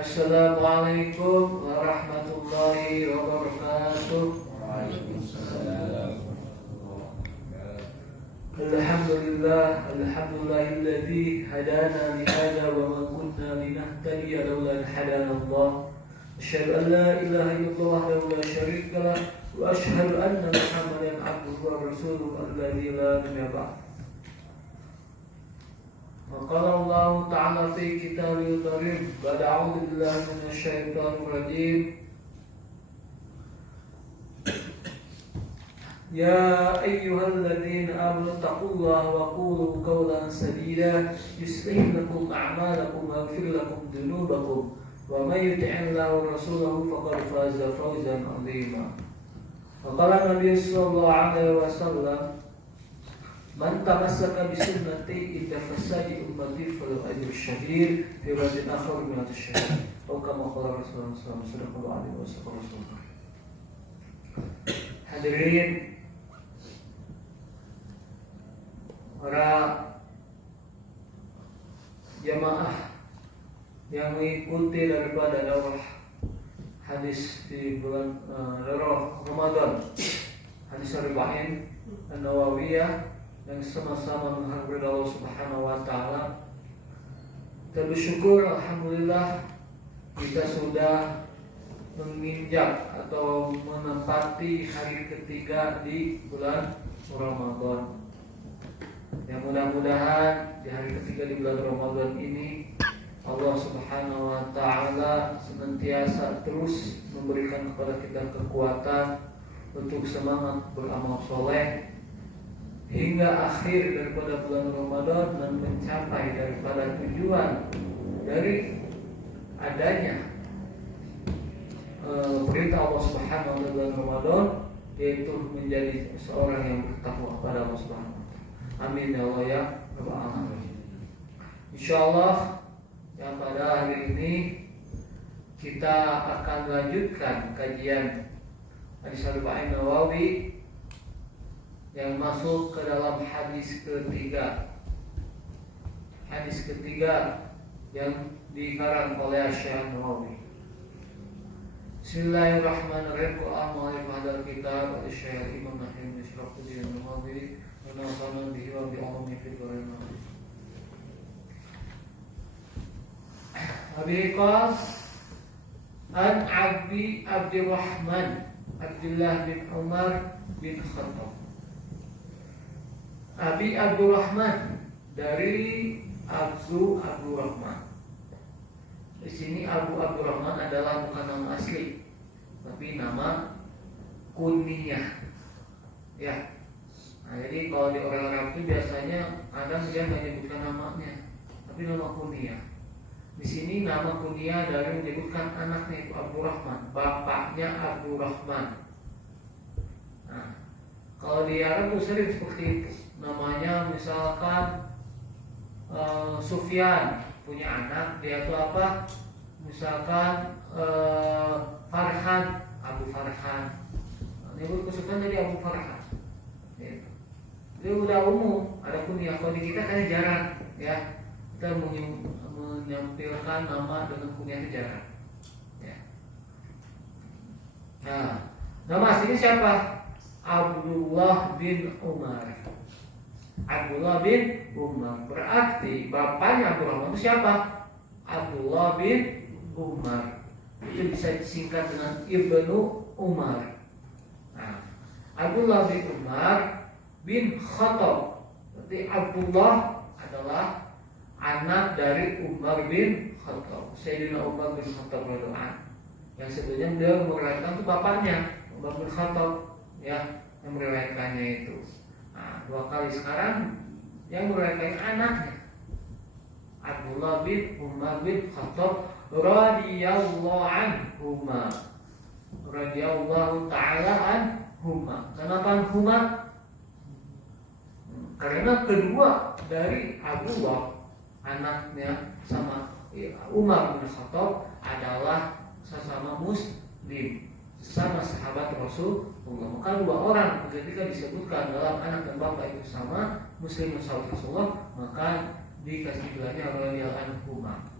Assalamualaikum warahmatullahi wabarakatuh. Alhamdulillahilladzi hadana li hadza wa ma kunna linahtadiya laula an hadana Allah. Asyhadu an la ilaha illallah wahdahu la syarika lah wa asyhadu anna Muhammadan abduhu wa rasuluhu alladzi la nabiyya ba'd. وقال الله تعالى في كتابه الكريم بعد أعوذ بالله من الشيطان الرجيم يا أيها الذين آمنوا اتقوا الله وقولوا قولا سديدا يصلح لكم أعمالكم ويغفر لكم ذنوبكم ومن يطع الله ورسوله فقد فاز فوزا عظيما. وقال النبي صلى الله عليه وسلم Man tamassaka bi sunnati idza fasadi ummati falahu ajrun syahid fi wajhin akhar min asy-syahid. Atau kama qala Rasulullah sallallahu alaihi wasallam. Hadirin para jamaah yang mengikuti daripada daurah hadis di bulan Ramadan, hadis Arba'in An-Nawawiyah yang sama-sama menghargai Allah Subhanahu wa taala. Kita bersyukur alhamdulillah kita sudah menginjak atau menempati hari ketiga di bulan Ramadan. Yang mudah-mudahan di hari ketiga di bulan Ramadan ini Allah Subhanahu wa taala senantiasa terus memberikan kepada kita kekuatan untuk semangat beramal soleh hingga akhir daripada bulan Ramadan dan mencapai daripada tujuan dari adanya perintah Allah Subhanahu wa taala bulan Ramadan, yaitu menjadi seorang yang bertakwa kepada Allah Subhanahu wa taala. Amin ya Allah ya rabbal alamin. Insyaallah yang pada hari ini kita akan lanjutkan kajian hadis Arba'in Nawawi yang masuk ke dalam hadis ketiga. Hadis ketiga yang dikarang oleh Syekh Nawawi. Bismillahirrahmanirrahim. Qul hadal kitab Syekh Imam Nahim Syarafuddin Nawawi wa nafa'ana bihi wa bi'ulumi fid dharain. Abi qal an Abi Abdurrahman Abdullah bin Umar bin Khattab. Abi Abdurrahman dari Abu Abdurrahman. Di sini Abu Abdurrahman adalah bukan nama asli, tapi nama kunyah. Ya. Nah, jadi kalau di orang Arab itu biasanya kadang dia menyebutkan namanya, tapi nama kunyah. Di sini nama kunyah dari menyebutkan anaknya itu Abdurrahman, bapaknya Abdurrahman. Nah, kalau di Arab itu sering seperti itu. Namanya misalkan Sufyan punya anak, dia itu apa? Misalkan Farhan, Abu Farhan. Nyebut ke Sufyan jadi Abu Farhan. Itu udah umum. Ada kunyah. Kalau di kita kan jarang, ya. Kita menyampilkan nama dengan kunyah jarang. Ya. Nah, nama aslinya siapa? Abdullah bin Umar. Abdullah bin Umar. Berarti bapaknya Abdurrahman itu siapa? Abdullah bin Umar. Itu bisa disingkat dengan Ibnu Umar. Nah, Abdullah bin Umar bin Khattab. Berarti Abdullah adalah anak dari Umar bin Khattab. Sayyidina Umar bin Khattab radhiyallahu anhu. Yang sebenarnya dia meriwayatkan itu bapaknya, Umar bin Khattab, ya, yang meriwayatkannya itu. Nah, dua kali sekarang yang meriwayatkan anaknya Abdullah bin Umar bin Khattab radhiyallahu anhuma. Radhiyallahu ta'ala anhuma. Kenapa anhuma? Karena kedua dari Abdullah anaknya sama Umar bin Khattab adalah sesama muslim, sesama sahabat Rasulullah. Maka dua orang ketika disebutkan dalam anak dan bapak itu sama muslim sahabat Rasulullah, maka dikasih gelarnya radhiyallahu anhuma.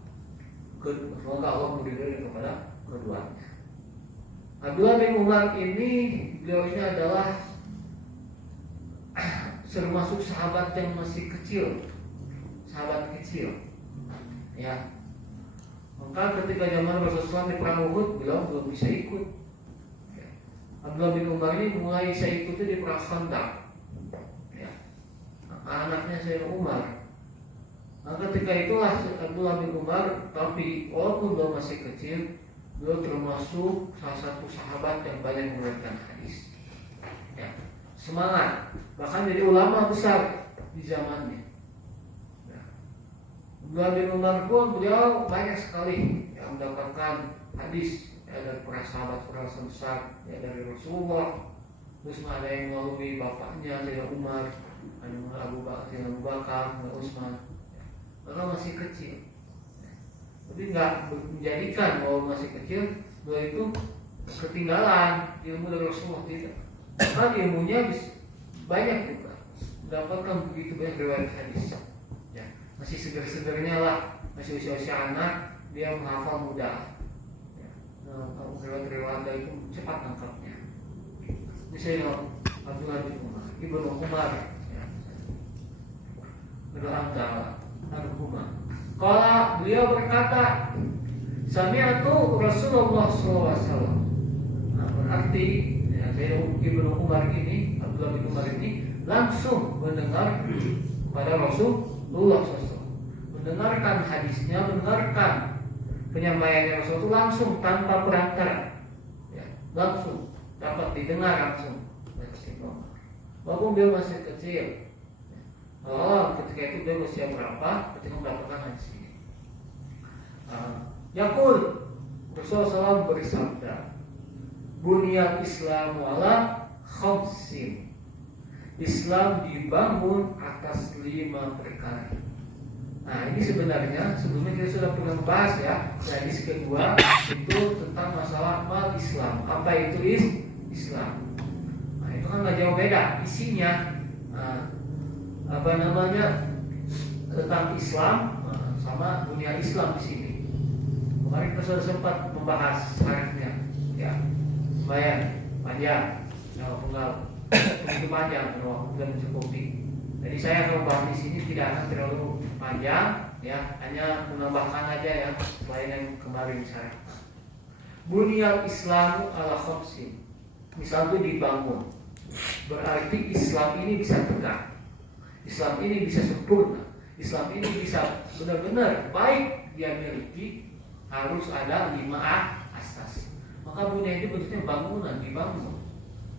Semoga Allah memberi kepada keduanya. Abdullah bin Umar ini, beliau ini adalah termasuk sahabat yang masih kecil, sahabat kecil. Ya. Maka ketika zaman Rasulullah di perang Uhud, beliau belum bisa ikut. Ya. Abdullah bin Umar ini mulai bisa ikut di perang Khandaq. Ya. Anaknya saya Umar. Nah, ketika itulah Abdullah bin Umar, tapi walaupun beliau masih kecil, beliau termasuk salah satu sahabat yang banyak meriwayatkan hadis. Ya, semangat, bahkan jadi ulama besar di zamannya. Ya. Abdullah bin Umar pun beliau banyak sekali yang mendapatkan hadis ya, dari para sahabat besar ya, dari Rasulullah. Terus ada yang melalui bapaknya Sayyidina Umar, ada Abu Bakar, Utsman. Karena masih kecil, jadi nggak menjadikan bahwa masih kecil beliau itu ketinggalan ilmu dari Rasulullah, tidak. Karena ilmunya banyak juga, mendapatkan begitu banyak riwayat hadis. Ya, masih segar-segarnya lah, masih usia-usia anak, dia menghafal mudah. Ya, riwayat itu cepat nangkapnya. Misalnya Abdullah bin Umar, Ibnu Umar, ya, berangkat. Kalau beliau berkata, sami'tu Rasulullah SAW. Nah, berarti ya, saya Ibnu Umar ini, Abdullah bin Umar ini langsung mendengar pada Rasulullah SAW, mendengarkan hadisnya, mendengarkan penyampaiannya Rasul itu langsung tanpa perantara, ya, langsung dapat didengar langsung. Walaupun beliau masih kecil. Ketika itu dia usia berapa ketika mendapatkan hadis ini. Yaqul Rasulullah SAW bersabda, Bunyal Islamu ala khamsin. Islam dibangun atas 5 perkara. Nah, ini sebenarnya sebelumnya kita sudah pernah membahas ya. Hadis kedua itu tentang masalah mal Islam. Apa itu Islam? Nah, itu kan nggak jauh beda isinya. Tentang Islam sama dunia Islam di sini. Kemarin kita sudah sempat membahas syarahnya, ya, lumayan panjang, tinggal begitu panjang, waktu sudah mencukupi. Jadi saya akan membahas di sini tidak akan terlalu panjang, ya, hanya menambahkan aja ya, selain yang kemarin syarah. Bunyal Islamu ala khamsin. Misal itu dibangun, berarti Islam ini bisa tegak. Islam ini bisa sempurna, Islam ini bisa benar-benar baik dia miliki, harus ada 5 asas. Maka bunya itu bentuknya bangunan, dibangun.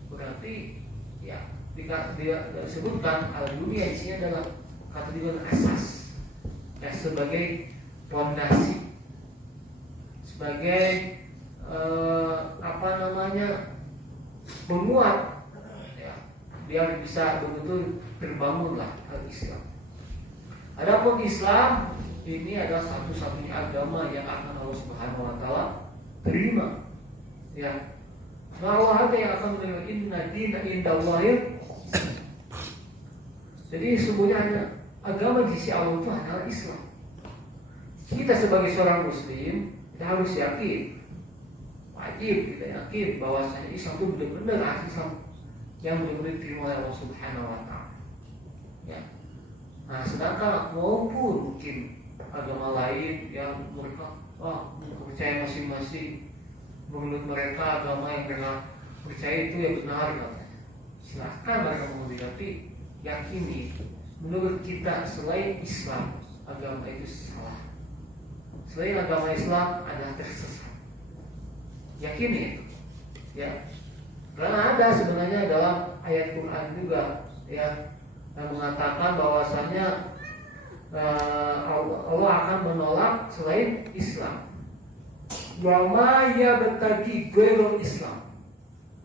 Berarti ya dia disebutkan al-dunia isinya adalah kata juga asas, ya, sebagai fondasi, sebagai penguat. Biar bisa betul-betul terbangunlah al-Islam. Adapun Islam ini adalah satu-satunya agama yang akan Allah Subhanahu wa taala terima. Ya. Allah ada yang akan menerima inna dina indallahi. Jadi sebenarnya agama di sisi Allah itu adalah Islam. Kita sebagai seorang muslim kita harus yakin, wajib kita yakin bahwasanya Islam itu benar-benar Islam yang benar-benar diterima oleh Allah Subhanahu wa taala. Ya. Nah, sedangkan maupun mungkin agama lain yang mereka percaya masing-masing, menurut mereka agama yang mereka percaya itu yang benar, katanya. Silahkan mereka menguji, tapi yakini menurut kita selain Islam agama itu salah. Selain agama Islam adalah tersesat. Yakini itu. Ya. Karena ada sebenarnya dalam ayat Quran juga ya yang mengatakan bahwasanya Allah akan menolak selain Islam. Wa ma yabtaghi ghairal Islam.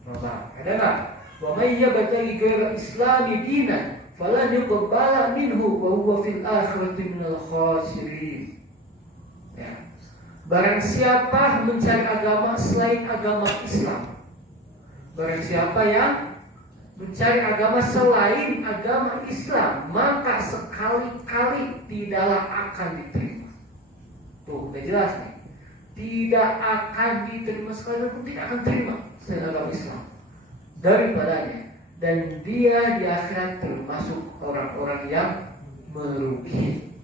Ada enggak? Wa ma yabtaghi ghairal Islam dinan falan yuqbala minhu wa huwa fil akhirati minal khasirin. Ya. Barang siapa mencari agama selain agama Islam, barang siapa yang mencari agama selain agama Islam, maka sekali-kali tidaklah akan diterima. Tuh, udah jelas nih. Tidak akan diterima sekali pun tidak akan terima selain agama Islam daripadanya. Dan dia di akhirat termasuk orang-orang yang merugi.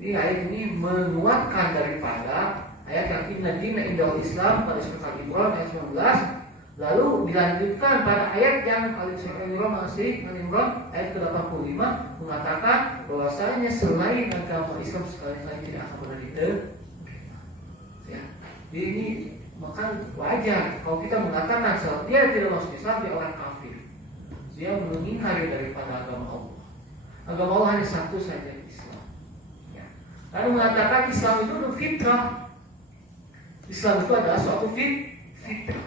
Ini ayat ini menguatkan daripada ayat yang inna dina indal Islam pada surat Al-Imran ayat 19. Lalu dilanjutkan pada ayat yang Al-Imran ayat ke-85 mengatakan bahwasanya selain agama Islam sekali-kali tidak akan pernah diterima. Ya. Jadi ini maka wajar kalau kita mengatakan bahwa dia tidak masuk Islam, dia orang kafir. Dia mengingkari daripada agama Allah. Agama Allah hanya satu saja, Islam. Ya. Lalu mengatakan Islam itu fitrah. Islam itu adalah suatu fitrah.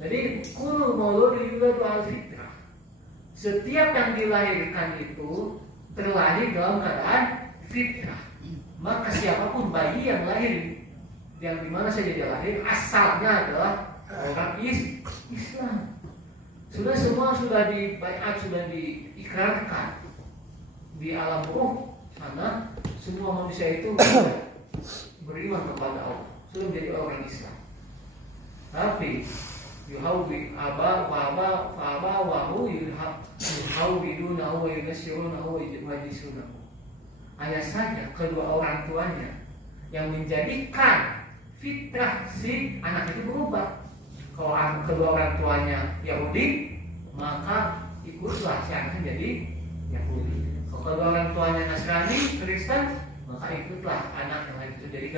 Jadi kullu mauludin yuladu al fitrah. Setiap yang dilahirkan itu terlahir dalam keadaan fitrah. Maka siapapun bayi yang lahir yang dimana saja dia lahir asalnya adalah orang Islam. Semua sudah dibaiat, sudah diikrarkan di alam ruh sana. Semua manusia itu beriman kepada Allah, sudah menjadi orang Islam. Tapi yuhawwi aba wahu yuhawwidunahu wa yunasirunahu wa yajlisunahu. Hanya saja kedua orang tuanya yang menjadikan fitrah si anak itu berubah. Kalau kedua orang tuanya Yahudi, maka ikutlah si anak jadi Yahudi. Kalau kedua orang tuanya Nasrani, Kristen, maka ikutlah anak yang itu jadi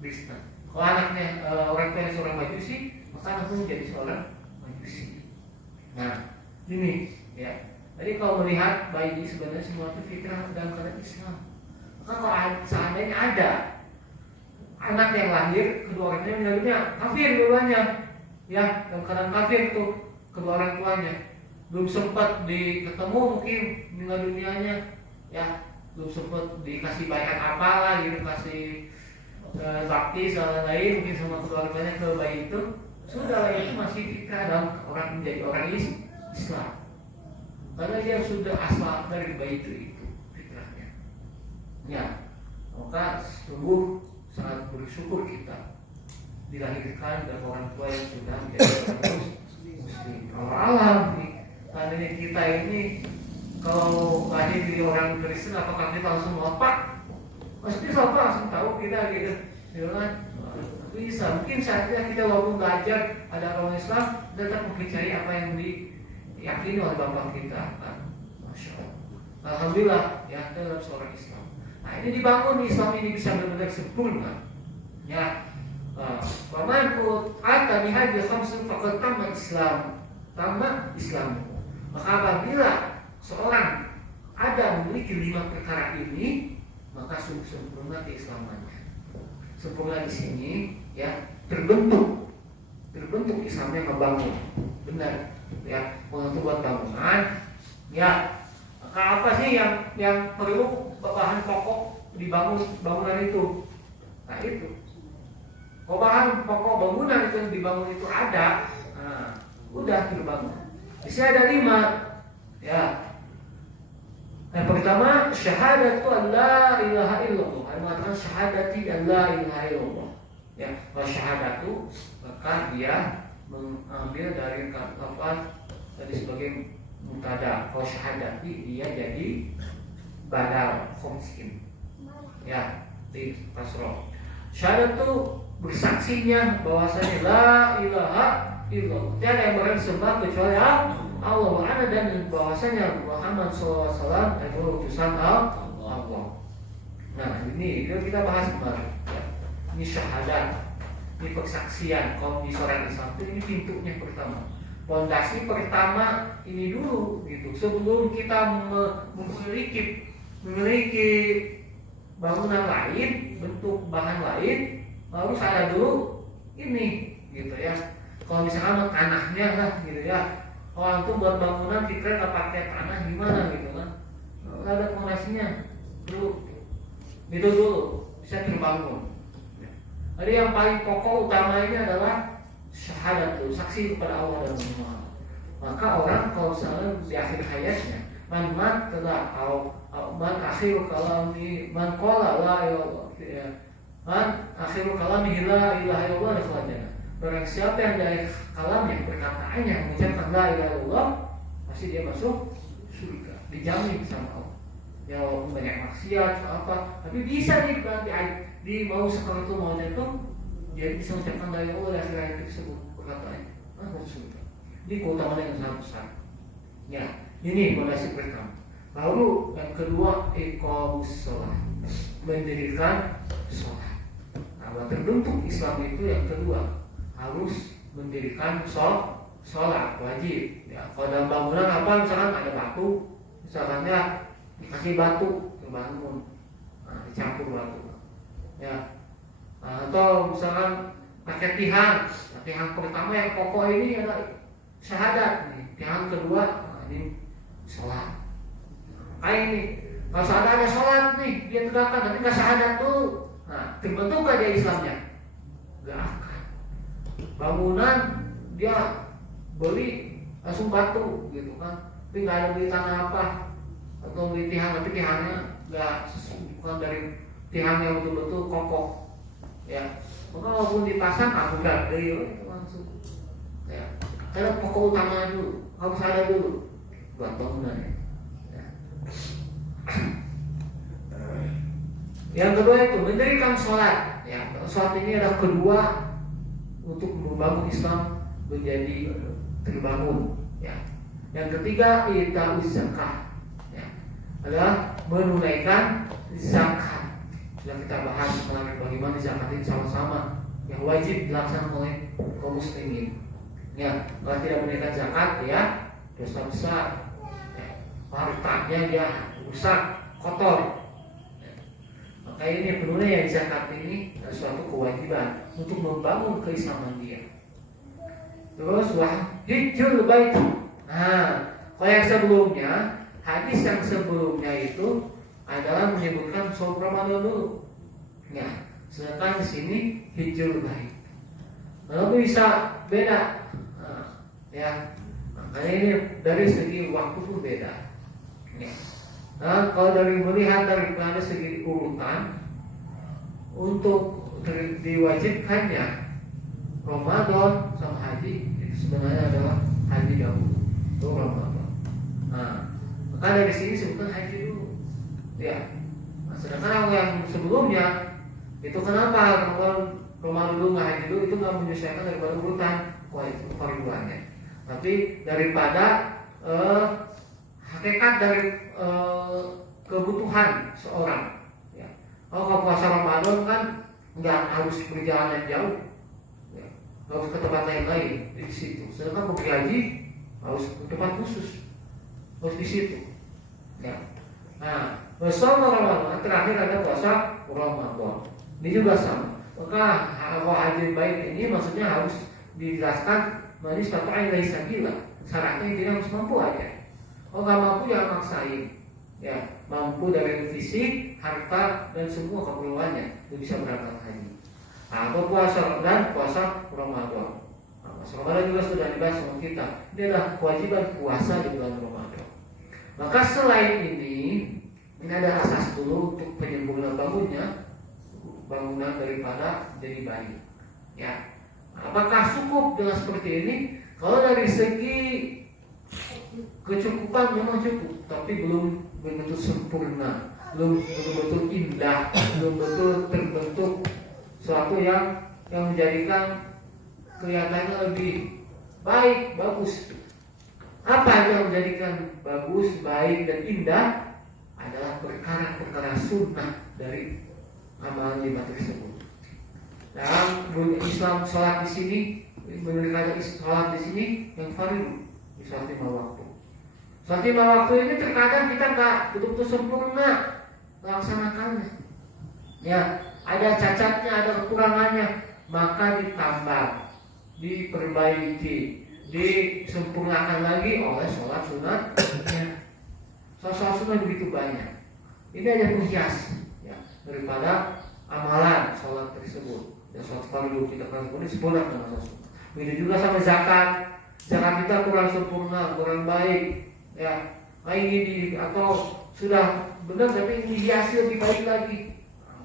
Kristen. Kalau anaknya orang tuanya seorang Majusi, maka anaknya jadi seorang Majusi. Nah, ini ya. Jadi kalau melihat bayi ini sebenarnya semua itu fitrah dalam keadaan Islam. Maka kalau seandainya ada anak yang lahir kedua orang tuanya meninggalnya kafir dulunya, ya dalam keadaan kafir tuh kedua orang tuanya, belum sempat ketemu mungkin meninggal dunianya, ya belum sempat dikasih baiat apalah gitu, kasih bakti segala lain mungkin sama kedua orang tuanya ke bayi itu, sudah lah itu masih fitrah dalam orang menjadi orang Islam, karena dia sudah asal dari bayi itu fitrahnya. Ya, maka sungguh sangat bersyukur kita dilahirkan dari orang tua yang sudah menjadi orang Muslim. Kalau alam nih, tadinya kita ini kalau lahir dari orang Kristen, apakah kita langsung wapak? Pasti siapa langsung tahu kita gitu, kan? Bisa. Mungkin saatnya kita walaupun belajar ada orang Islam, tetap mempercayai apa yang diyakini oleh bapak kita, kan? Masya Allah. Alhamdulillah, ya kita dalam seorang Islam. Nah ini dibangun Islam ini bisa benar-benar sempurna. Ya. Waman ata bihadil khamsin faqad tamma Islam. Maka apabila seorang ada memiliki 5 perkara ini, maka sungguh sempurna keislamannya. Sempurna di sini ya terbentuk Islamnya ngebangun. Benar ya, untuk buat bangunan ya. Maka apa sih yang perlu bahan pokok dibangun bangunan itu? Nah itu. Kalau bahan pokok bangunan itu yang dibangun itu ada, nah, udah terbangun. Di sini ada 5 ya. Yang pertama syahadatu an la ilaha illallah. Ada mengatakan syahadati an la ilaha illallah. Ya, wa syahadatu maka dia mengambil dari kata tadi sebagai mutada. Kalau syahadati dia jadi badal khamsin. Ya, di kasroh. Syahadat itu bersaksinya bahwasanya la ilaha illallah. Tiada yang berhak disembah kecuali Allah wa ana, dan bahwasanya Muhammad SAW adalah utusan Allah. Nah ini kita bahas kemarin ya. Ini syahadat, ini persaksian kaum di seorang Islam itu, ini pintunya pertama. Pondasi pertama ini dulu gitu. Sebelum kita memiliki bangunan lain, bentuk bahan lain, harus ada dulu ini gitu ya. Kalau misalkan tanahnya lah gitu ya. Kalau itu buat bangunan kita nggak pakai tanah gimana gitu kan? Nggak ada fondasinya dulu. Itu dulu bisa terbangun. Jadi yang paling pokok utama ini adalah syahadat itu, saksi kepada Allah dan Muhammad. Maka orang kalau misalnya di akhir hayatnya man akhir kalami man qala la ilaha Akhirul kalami la ilaha illallah dakhala jannah. Barang siapa yang dari kalamnya, perkataannya mengucapkan la ilaha illallah, pasti dia masuk surga, dijamin sama Allah. Ya walaupun banyak maksiat apa, tapi bisa nih nanti di mau sekarang itu mau jatuh, dia bisa mengucapkan la ilaha illallah di akhir ayat tersebut perkataannya, masuk surga. Ini keutamaan yang sangat besar. Ya, ini fondasi pertama. Lalu yang kedua, iqamus shalah, mendirikan sholat. Nah, terbentuk Islam itu yang kedua harus mendirikan sholat wajib. Ya, kalau dalam bangunan apa, misalkan ada batu, misalkan ya dikasih batu terbangun, dicampur batu. Ya, atau misalkan pakai tiang. Nah, tiang pertama yang pokok ini adalah syahadat, nih. Tiang kedua ini sholat. Kayak ini, kalau ada sholat nih dia tegakkan, tapi nggak syahadat dulu. Nah, terbentuk dia Islamnya? Gak akan. Bangunan dia beli langsung batu gitu kan, tapi nggak ada beli tanah apa atau beli tiang, tapi tiangnya nggak bukan dari tiang yang betul-betul kokoh. Ya, maka walaupun dipasang aku nggak itu langsung. Ya, karena pokok utama dulu harus ada dulu buat bangunan. Ya. Yang kedua itu mendirikan sholat. Ya, sholat ini adalah kedua untuk membangun Islam menjadi terbangun. Ya. Yang ketiga ita'uz zakah. Ya, adalah menunaikan zakat. Sudah kita bahas mengenai bagaimana zakat ini sama-sama yang wajib dilaksanakan oleh kaum muslimin. Ya, kalau tidak menunaikan zakat ya dosa besar. Ya, hartanya dia rusak, kotor. Maka ini penunaian zakat ini adalah suatu kewajiban untuk membangun keislaman dia. Terus hijjul bait. Nah, kalau yang sebelumnya, hadis yang sebelumnya itu adalah menyebutkan sholat Ramadan dulu. Ya, sedangkan di sini hijjul bait. Lalu bisa beda. Ya, makanya ini dari segi waktu pun beda. Ya. Nah, kalau dari melihat daripada segi urutan untuk diwajibkannya Ramadan sama haji itu sebenarnya adalah haji dahulu, itu Ramadan. Nah, maka dari sini sebutkan haji dulu. Ya. Nah, sedangkan yang sebelumnya itu kenapa Ramadan dulu nggak haji dulu, itu nggak menyesuaikan daripada urutan kewajibannya. Tapi daripada hakikat dari kebutuhan seorang. Ya. Kalau puasa Ramadan kan nggak harus berjalan jauh, ya. Harus ke tempat lain di situ. Sedangkan pergi haji harus ke tempat khusus, harus di situ. Ya. Nah, puasa Ramadan terakhir ada puasa Ramadan. Ini juga sama. Maka kalau haji baik ini maksudnya harus dijelaskan manis atau air sabila. Syaratnya tidak harus mampu aja. Oh nggak mampu jangan maksain. Ya, mampu dari fisik, harta dan semua keperluannya itu bisa berangkat haji. Nah, puasa dan puasa Ramadan. Nah, puasa Ramadan juga sudah dibahas sama kita. Ini adalah kewajiban puasa di bulan Ramadan. Maka selain ini ada asas dulu untuk penyempurnaan bangunan daripada jadi baik. Ya, apakah cukup dengan seperti ini? Kalau dari segi kecukupan memang cukup, tapi belum betul sempurna, belum betul indah, belum betul terbentuk suatu yang menjadikan kelihatannya lebih baik, bagus. Apa yang menjadikan bagus, baik dan indah adalah perkara-perkara sunnah dari amalan 5 tersebut. Dalam Islam sholat di sini, menunaikan sholat di sini yang fardu, sholat 5 waktu. Sholat 5 waktu ini terkadang kita nggak betul-betul sempurna melaksanakannya. Ya, ada cacatnya, ada kekurangannya, maka ditambah, diperbaiki, disempurnakan lagi oleh sholat sunat. Ya. Sholat sunat begitu banyak. Ini ada penghias ya, daripada amalan sholat tersebut. Ya, sholat fardu kita kan disempurnakan dengan sholat. Begitu juga sama zakat. Zakat kita kurang sempurna, kurang baik. Ya, ini atau sudah benar tapi dihiasi lebih baik lagi.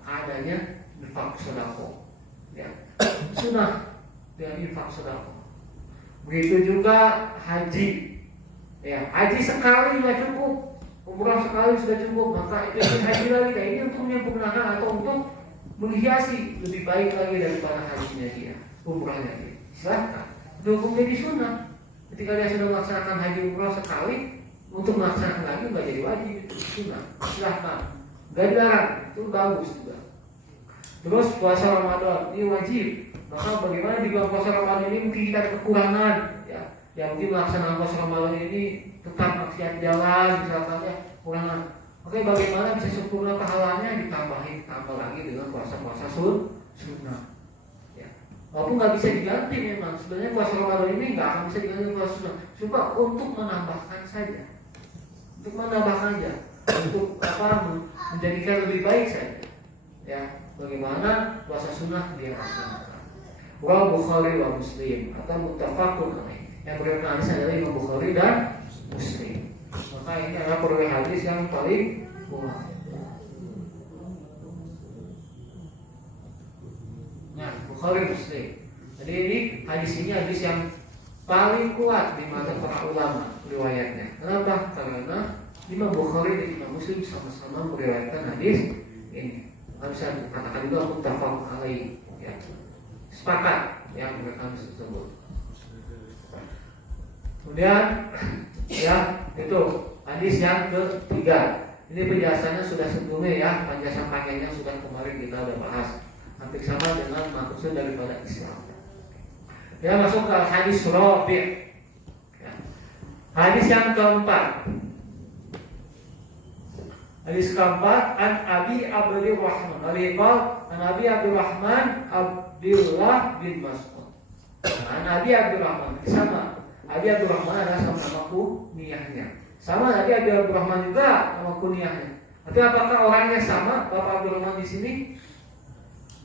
Adanya infak sedekah. Ya, sunnah dengan infak sedekah. Begitu juga haji. Ya, haji sekali sudah cukup, umrah sekali sudah cukup, maka itu haji lagi. Nah, ini untuk menyempurnakan atau untuk menghiasi lebih baik lagi daripada hajinya dia, umrahnya dia. Silahkan. Itu hukum jadi sunnah. Ketika dia sudah melaksanakan haji umrah sekali, untuk melaksanakan lagi nggak jadi wajib, itu sunnah. Silahkan. Gak dilarang, itu bagus juga. Terus puasa Ramadan ini wajib. Maka bagaimana di bulan puasa Ramadan ini mungkin kita ada kekurangan, ya. Yang mungkin melaksanakan puasa Ramadan ini tetap maksiat jalan, misalkan ya kekurangan. Oke, bagaimana bisa sempurna pahalanya, ditambah lagi dengan puasa-puasa sunnah. Ya. Walaupun nggak bisa diganti memang. Sebenarnya puasa Ramadan ini nggak akan bisa diganti puasa sunnah. Cuma untuk menambahkan saja, untuk menambahkan saja, untuk menjadikan lebih baik saja. Ya, bagaimana puasa sunnah dia laksanakan. Wa Bukhari wa Muslim atau muttafaqun alaih. Yang berikan hadis adalah Imam Bukhari dan Muslim. Maka ini adalah perawi hadis yang paling kuat. Nah, Bukhari Muslim. Jadi ini hadis ini hadis yang paling kuat di mata para ulama riwayatnya. Kenapa? Karena Imam Bukhari dan Imam Muslim sama-sama meriwayatkan hadis ini. Maka bisa dikatakan juga muttafaq alaih. Ya. Sepakat yang mereka tersebut. Kemudian ya itu hadis yang ketiga. Ini penjelasannya sudah sebelumnya ya, penjelasan panjangnya sudah kemarin kita sudah bahas. Hampir sama dengan maksud daripada Islam. Ya, masuk ke hadis Rabi'. Ya. Hadis yang keempat. Hadis keempat an Abi Abdurrahman. An Abi Abdurrahman Abdullah bin Mas'ud. An Abi Abdurrahman sama. Abi Abdurrahman adalah sama nama kunyahnya. Sama Abi Abdurrahman juga nama kunyahnya. Tapi apakah orangnya sama? Bapak Abdurrahman di sini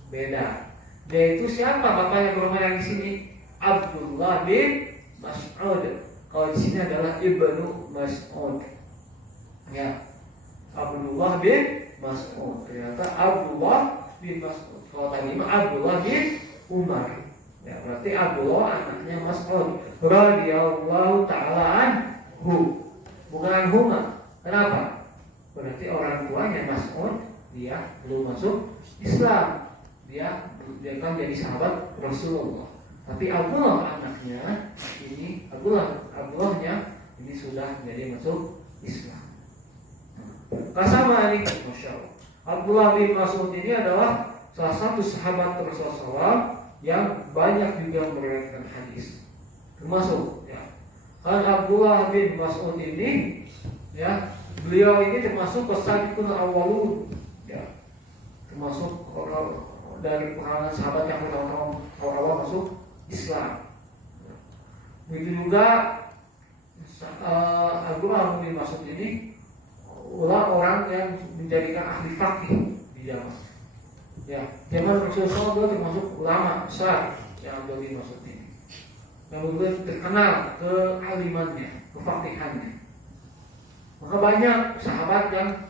beda. Dia itu siapa bapaknya Abdurrahman yang di sini? Abdullah bin Mas'ud. Kalau di sini adalah Ibnu Mas'ud. Ya. Abdullah bin Mas'ud. Ternyata Abdullah bin Mas'ud. Kalau tadi mah Abdullah bin Umar. Ya, berarti Abdullah anaknya Mas'ud radhiyallahu ta'ala anhu. Bukan huma. Kenapa? Berarti orang tuanya Mas'ud dia belum masuk Islam. Dia kan jadi sahabat Rasulullah. Tapi Abdullah anaknya ini Abdullahnya ini sudah jadi masuk Islam. Kasama ini, Masya Allah. Abdullah bin Mas'ud ini adalah salah satu sahabat Rasulullah yang banyak juga meriwayatkan hadis. Termasuk ya. Kan Abdullah bin Mas'ud ini ya, beliau ini termasuk pesabiqun awwalun ya. Termasuk orang dari kalangan sahabat yang awal masuk Islam. Begitu juga Abdullah bin Mas'ud ini orang yang menjadikan ahli fikih di zaman. Ya, zaman Rasulullah SAW termasuk ulama besar yang Abdullah bin Mas'ud ini. Yang betul terkenal kealimannya, kefakihannya. Maka banyak sahabat yang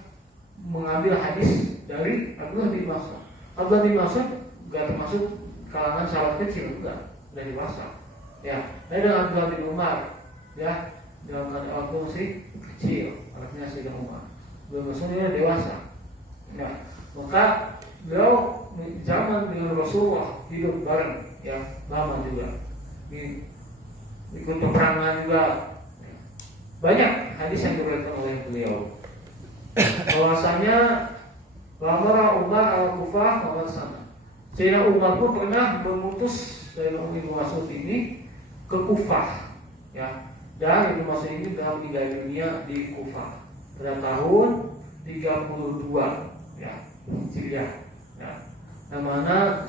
mengambil hadis dari Abdullah bin Mas'ud. Abdullah bin Mas'ud gak termasuk kalangan sahabat kecil, enggak, udah dewasa. Ya, ada Abdullah bin Umar, ya, dalam keadaan Abdullah masih kecil, artinya Sayyidina Umar. Abdullah bin Mas'ud ini dewasa. Ya, maka beliau zaman dengan Rasulullah hidup bareng, ya, lama juga. Ikut peperangan juga. Banyak hadis yang diriwayatkan oleh beliau. Bahwasanya Lamara Umar al-Kufah Muhammad sama. Sayyidina Umar pun pernah mengutus Sayyidina Ibnu Mas'ud ini ke Kufah, ya. Dan Ibnu Mas'ud ini telah meninggal dunia di Kufah pada tahun 32, ya, Hijriah. Ya. Yang mana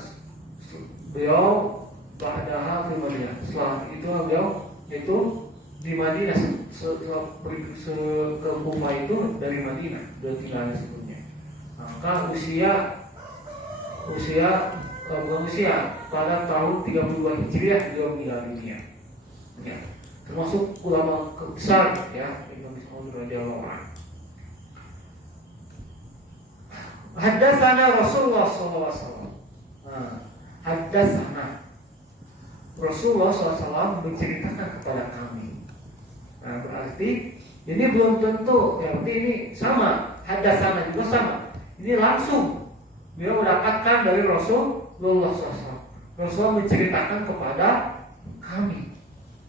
beliau ba'daha di Madinah. Setelah itu beliau itu di Madinah ke Kufah itu dari Madinah, sudah tinggal sebelumnya. Maka pada tahun 32 Hijriah beliau meninggal dunia. Ya. Termasuk ulama besar ya, Imam Mas'ud radhiyallahu anhu. Haddatsana Rasulullah sallallahu alaihi wasallam. Nah, haddatsana Rasulullah SAW menceritakan kepada kami. Nah, berarti ini belum tentu, ya, berarti ini sama, haddatsana juga sama. Ini langsung dia mendapatkan dari Rasulullah SAW. Rasulullah menceritakan kepada kami.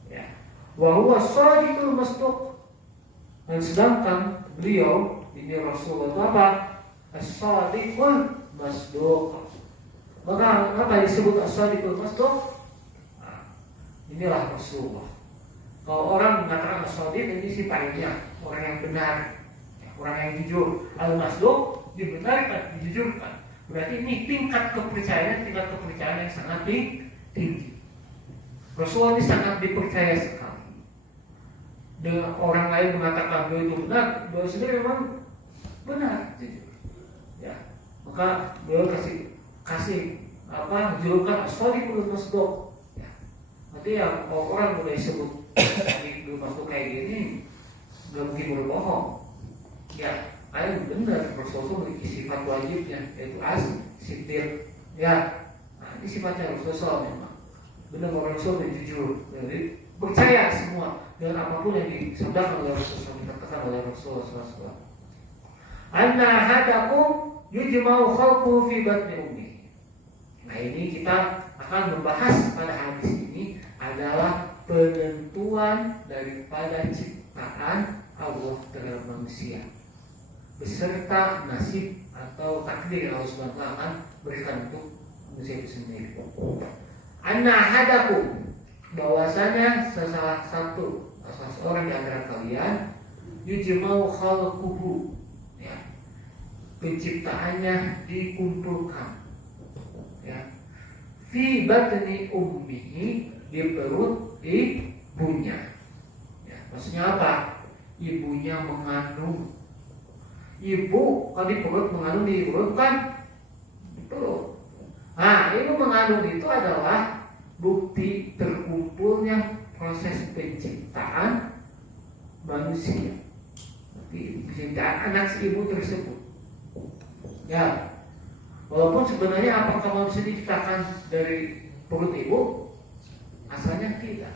Ya. Wa huwa shadiqul masduq. Dan sedangkan beliau ini Rasulullah itu apa? As-shadiqul masduq. Maka apa disebut as-shadiqul masduq? Inilah Rasulullah. Kalau orang mengatakan as-shadiq, ini sifatnya orang yang benar, orang yang jujur. Al-masduq dibenarkan, dijujurkan. Berarti ini tingkat kepercayaan yang sangat tinggi. Rasulullah ini sangat dipercaya sekali. Dengan orang lain mengatakan beliau itu benar, beliau sendiri memang benar, jujur. Ya, maka beliau kasih julukan as-shadiqul masduq. Nanti ya orang mulai sebut belum masuk kayak gini, belum mungkin berbohong. Ya, ayo benar Rasulullah memiliki sifat wajibnya, yaitu siddiq. Ya, nah, ini sifatnya Rasulullah memang. Benar orang Rasul yang jujur, jadi percaya semua dengan apapun yang disabdakan oleh Rasulullah, dikatakan oleh Rasulullah SAW. Anna hadakum yujma'u khalqu fi batni ummi. Nah, ini kita akan membahas pada hadis ini adalah penentuan daripada ciptaan Allah terhadap manusia beserta nasib atau takdir yang Allah Subhanahu wa taala berikan untuk manusia itu sendiri. Anna ahadakum, bahwasanya seseorang di antara kalian yujma'u khalquhu, ya, penciptaannya dikumpulkan, ya, fi batni ummihi, di perut ibunya. Ya, maksudnya apa? Ibunya mengandung. Ibu kalau di perut mengandung, di perut kan di perut. Nah, ibu mengandung itu adalah bukti terkumpulnya proses penciptaan manusia. Tapi penciptaan anak si ibu tersebut. Ya, walaupun sebenarnya apakah manusia diciptakan dari perut ibu? Asalnya tidak.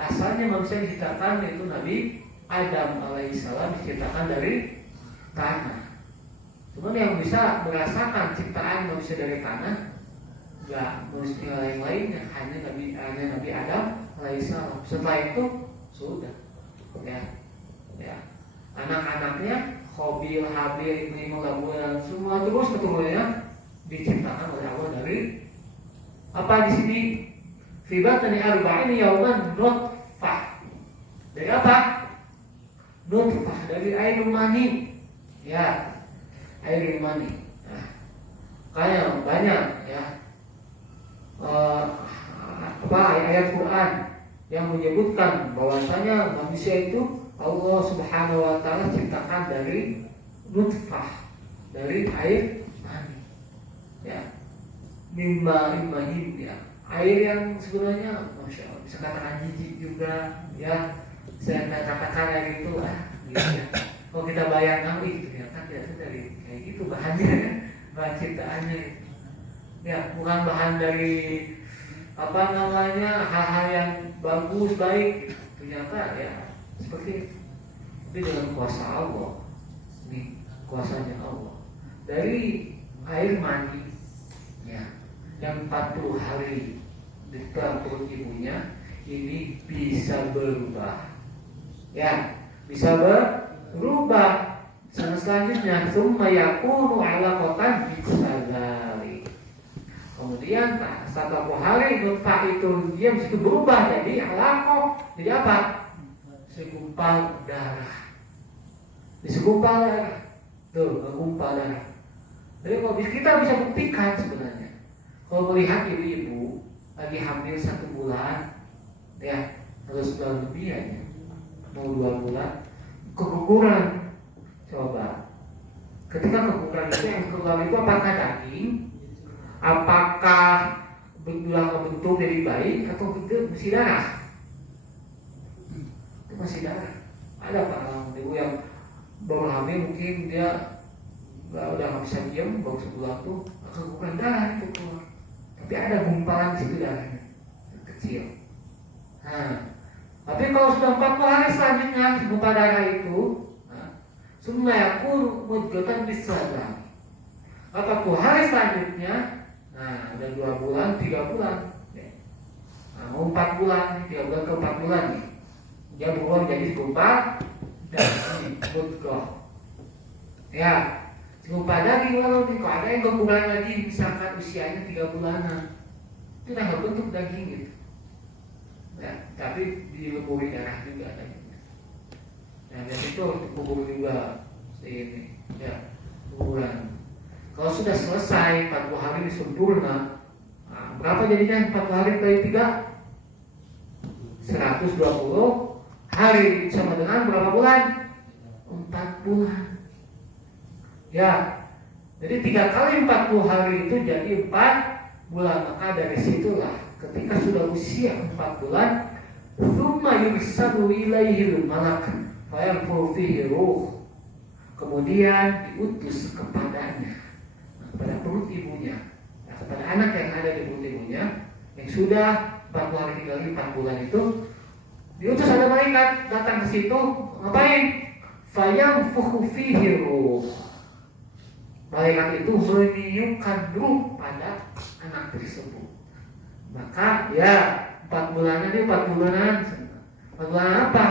Asalnya manusia diciptakan itu Nabi Adam alaihissalam diciptakan dari tanah. Cuma yang bisa merasakan ciptaan manusia dari tanah enggak manusia lain-lainnya, hanya Nabi Adam alaihissalam. Setelah itu sudah, ya. Anak-anaknya Qabil, Habil, Ibrahim, dan semua terus keturunannya diciptakan oleh Allah dari apa di sini? Fibatani arba'in yauman nutfah. Dari apa? Nutfah, dari air mani. Ya, air mani. Nah, kayak banyak ya ayat Quran yang menyebutkan bahwasanya manusia itu Allah Subhanahu wa taala ciptakan dari nutfah, dari air mani. Ya. Mimma ya. Air yang sebenarnya Masya Allah bisa katakan jijik juga, ya. Saya katakan kayak gitu gitu ya. Kalau kita bayangkan ternyata tidak dari kayak gitu bahannya, bahan ciptaannya. Ya, bukan bahan dari hal-hal yang bagus baik, ternyata ya seperti itu. Tapi dengan kuasa Allah, ini kuasanya Allah, dari air mani, ya, yang 40 hari di dalam perut ibunya ini bisa berubah, ya, bisa berubah. Selanjutnya summa yakunu alaqatan bisadari. Kemudian setelah 40 hari nutfah itu dia mesti berubah jadi alaqah. Jadi apa? Segumpal darah. Di segumpal darah. Tuh, segumpal darah. Jadi kalau kita bisa buktikan sebenarnya, kalau melihat ibu-ibu lagi hamil 1 bulan, ya, harus bulan lebih aja, mau 2 bulan, keguguran. Coba, ketika keguguran itu yang keluar itu apakah daging, apakah bentuk dari bayi, atau bentuk masih darah? Itu masih darah. Ada Pak ibu yang baru hamil, mungkin dia udah nggak bisa diam, baru sebulan tuh keguguran darah itu keluar. Tapi ada gumpalan di situ darahnya kecil. Nah, tapi kalau sudah 40 hari selanjutnya gumpalan darah itu, semua aku mudghatan bisadam. 40 hari selanjutnya, nah udah 2 bulan, 3 bulan, nah, mau 4 bulan, 3 bulan ke 4 bulan nih, dia berubah jadi gumpal dan mudghah. Ya, gumpal daging lalu nih, kalau ada yang keguguran lagi, misalkan usianya 3 bulanan, itu udah bentuk daging gitu. Ya, tapi dileburi darah juga dagingnya. Nah, dari situ kubur juga ini, ya, kuburan. Kalau sudah selesai 40 hari sempurna, nah, berapa jadinya 40 hari kali 3? 120 hari sama dengan berapa bulan? 4 bulan. Ya, jadi 3 kali 40 hari itu jadi 4 bulan. Maka dari situlah ketika sudah usia 4 bulan, tsumma yursalu ilaihil malak fayanfukhu fihi ruh. Kemudian diutus kepadanya, kepada perut ibunya, kepada anak yang ada di perut ibunya yang sudah 40 hari kali 4 bulan itu, diutus ada malaikat datang ke situ, ngapain? Fayanfukhu fihi ruh. Malaikat itu meniupkan ruh pada anak tersebut. Maka ya 4 bulanan ini 4 bulanan. 4 bulanan apa?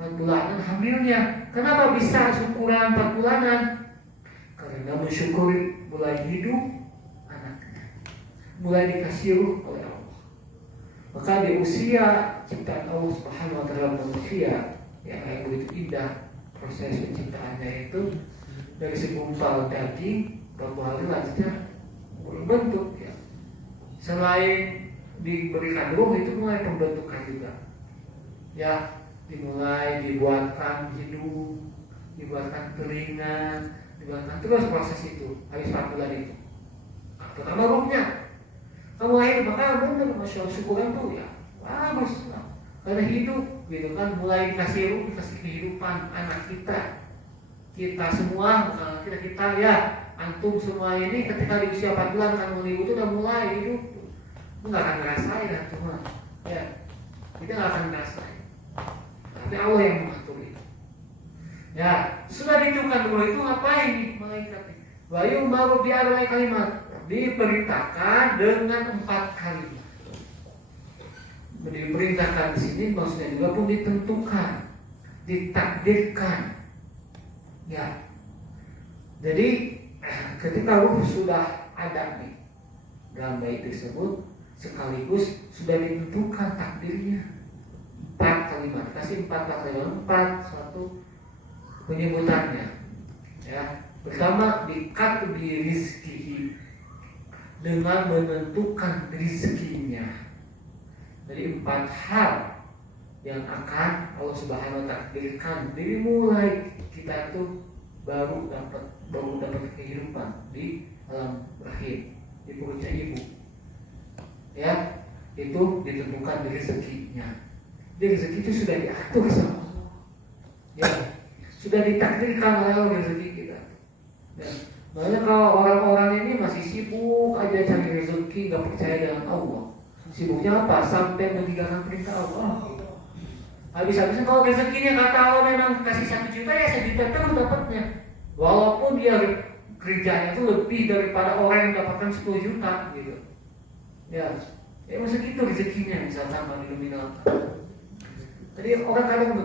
4 bulanan hamilnya. Kenapa bisa syukuran 4 bulanan? Karena mensyukuri mulai hidup anaknya, mulai dikasih ruh oleh Allah. Maka di usia ciptaan Allah Subhanahu wa taala manusia yang begitu indah proses penciptaannya itu, dari segumpal daging berapa hari lanjutnya berbentuk ya. Selain diberikan ruh, itu mulai pembentukan juga. Ya, dimulai dibuatkan hidung, dibuatkan telinga, dibuatkan terus proses itu habis 4 bulan itu. Nah, pertama ruhnya kamu lahir, maka benar masya Allah syukuran tuh ya bagus lah. Karena hidup gitu kan, mulai dikasih ruh, dikasih kehidupan anak kita semua, bukan kita ya, antum semua ini ketika di usia 4 bulan kan itu udah mulai hidup. Nggak akan ngerasain antum ya, kita nggak akan ngerasain, tapi Allah yang mengatur itu. Ya, sudah ditiupkan dulu itu ngapain nih malaikat? Wayu baru biarlah kalimat, diperintahkan dengan 4 kalimat. Diperintahkan di sini maksudnya juga pun ditentukan, ditakdirkan. Ya, jadi ketika ruh sudah ada nih dalam bayi tersebut, sekaligus sudah ditentukan takdirnya. 4 kalimat, kasih 4 kalimat, 4 suatu penyebutannya. Ya, pertama dikatbi rizkihi, dengan menentukan rezekinya. Jadi 4 hal yang akan Allah Subhanahu wa taala takdirkan dimulai kita tuh baru dapat kehidupan di alam rahim, di perutnya ibu. Ya, itu ditentukan rezekinya. Jadi rezeki itu sudah diatur sama Allah. Ya, sudah ditakdirkan oleh Allah rezeki kita. Dan makanya kalau orang-orang ini masih sibuk aja cari rezeki, nggak percaya dengan Allah. Sibuknya apa? Sampai meninggalkan perintah Allah. Habis-habisnya kalau rezekinya kata Allah memang kasih 1 juta, ya 1 juta terus dapatnya. Walaupun dia kerjanya itu lebih daripada orang yang dapatkan 10 juta gitu. Ya masa gitu rezekinya misalkan kalau dinominalkan. Jadi orang kadang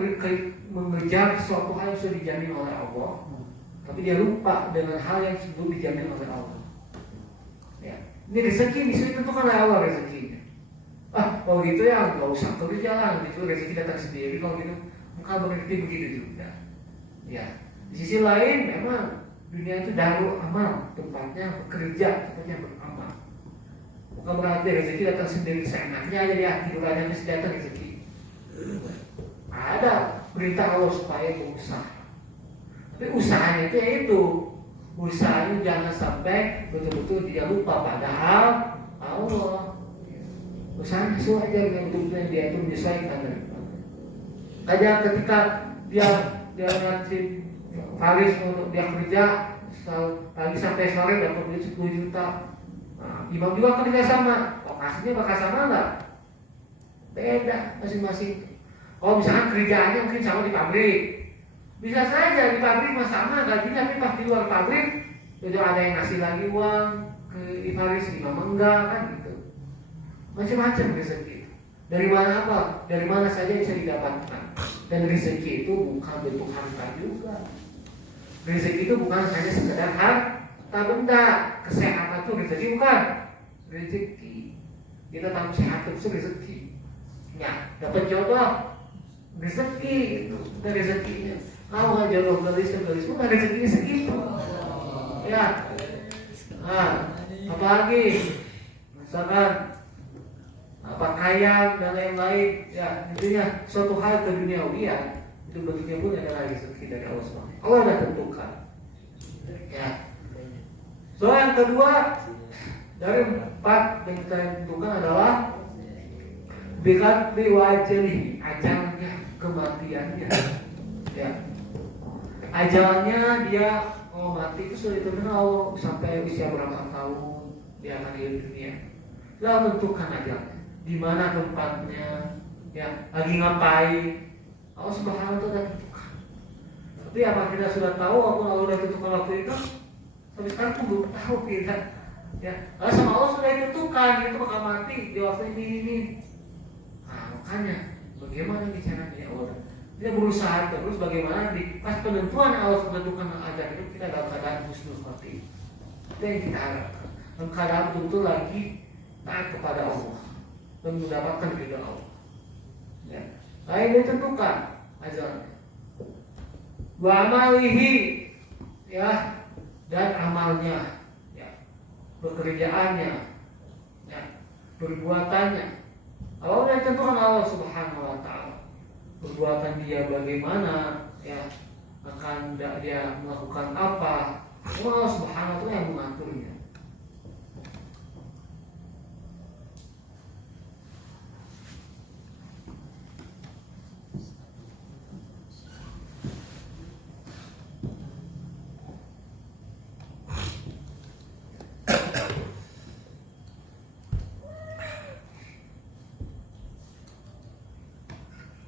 mengejar sesuatu hal yang sudah dijamin oleh Allah, tapi dia lupa dengan hal yang sudah dijamin oleh Allah. Ya, ini rezeki sudah ditentukan oleh Allah rezekinya. Kalau gitu ya nggak usah kerja lah, gitu rezeki datang sendiri. Kalau gitu, maka berarti begitu juga. Ya, di sisi lain memang dunia itu darul amal, tempatnya bekerja, tempatnya beramal. Bukan berarti rezeki datang sendiri seenaknya aja ya, tidur aja mesti datang rezeki. Ada perintah Allah supaya berusaha. Tapi usahanya itu yaitu usahanya jangan sampai betul-betul dia lupa padahal Allah. Usahanya sesuai aja dengan betul-betul yang dia itu menyesuaikan. Aja ketika dia nanti Faris untuk dia kerja pagi sampai sore dapat duit 10 juta. Nah, imam juga kerja sama, lokasinya bakal sama nggak? Beda masing-masing. Kalau misalkan kerjaannya mungkin sama di pabrik, bisa saja di pabrik mah sama gajinya, tapi pas di luar pabrik itu ada yang ngasih lagi uang ke Ifaris, imam enggak kan gitu. Macam-macam rezeki. Dari mana apa? Dari mana saja bisa didapatkan. Dan rezeki itu bukan bentuk harta juga. Rezeki itu bukan hanya sekedar harta benda. Kesehatan itu rezeki bukan? Rezeki. Kita tahu sehat itu rezeki. Ya, dapat jodoh rezeki itu, bukan rezekinya. Kalau nggak jodoh gelis bukan rezekinya segitu. Ya, nah, apalagi misalkan pakaian dan lain-lain, ya intinya suatu hal ke duniawian itu bentuknya pun adalah rezeki dari Allah SWT. Allah sudah tentukan. Ya. So yang kedua dari 4 yang kita tentukan adalah bikat biwajeli, ajalnya, kematiannya. Ya. Ajalnya dia mati itu sudah ditentukan Allah sampai usia berapa tahun dia akan hidup dunia. Lalu tentukan ajalnya, di mana tempatnya, ya lagi ngapain. Allah Subhanahu wa Ta'ala tentukan. Tapi apa kita sudah tahu walaupun Allah sudah tentukan waktu itu? Sampai sekarang pun belum tahu kita. Ya, lalu sama Allah sudah ditentukan itu bakal mati di waktu ini. Nah, makanya bagaimana caranya ya Allah? Kita berusaha terus bagaimana di pas penentuan Allah tentukan ajal itu kita dalam keadaan husnul khotimah. Itu yang kita harapkan. Dalam keadaan betul lagi taat kepada Allah dan mendapatkan ridha Allah. Ya. Lain ditentukan ajalnya. Wa amalihi, ya, dan amalnya, ya, pekerjaannya, ya, perbuatannya. Allah sudah tentukan Allah Subhanahu wa Ta'ala. Perbuatan dia bagaimana, ya, akan dia melakukan apa. Allah Subhanahu wa Ta'ala yang mengaturnya.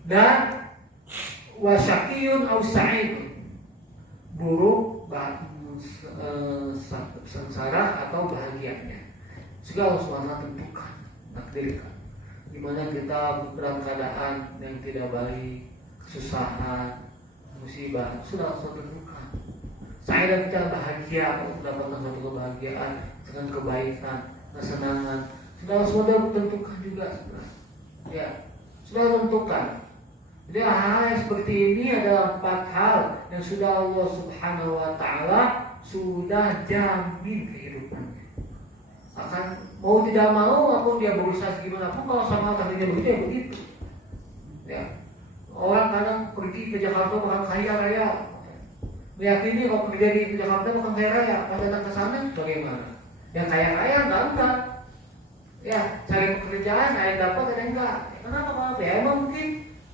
Dan wasyakiyun au sa'id, buruk, sengsara atau bahagianya. Segala Allah tentukan, takdirkan. Dimana kita dalam keadaan yang tidak baik, kesusahan, musibah, sudah Allah tentukan. Saya kita bahagia, mendapatkan satu kebahagiaan, dengan kebaikan, kesenangan. Sudah Allah tentukan juga. Ya, sudah tentukan. Jadi hal seperti ini adalah 4 hal yang sudah Allah Subhanahu wa Ta'ala sudah jamin kehidupannya. Akan mau tidak mau apapun dia berusaha gimana pun, kalau sama takdirnya begitu ya begitu. Ya. Orang kadang pergi ke Jakarta bukan kaya raya, meyakini kalau kerja di Jakarta bukan kaya raya, pas datang ke sana bagaimana? Yang kaya raya enggak. Ya, cari pekerjaan ada yang dapat ada yang enggak. Kenapa? Ya emang mungkin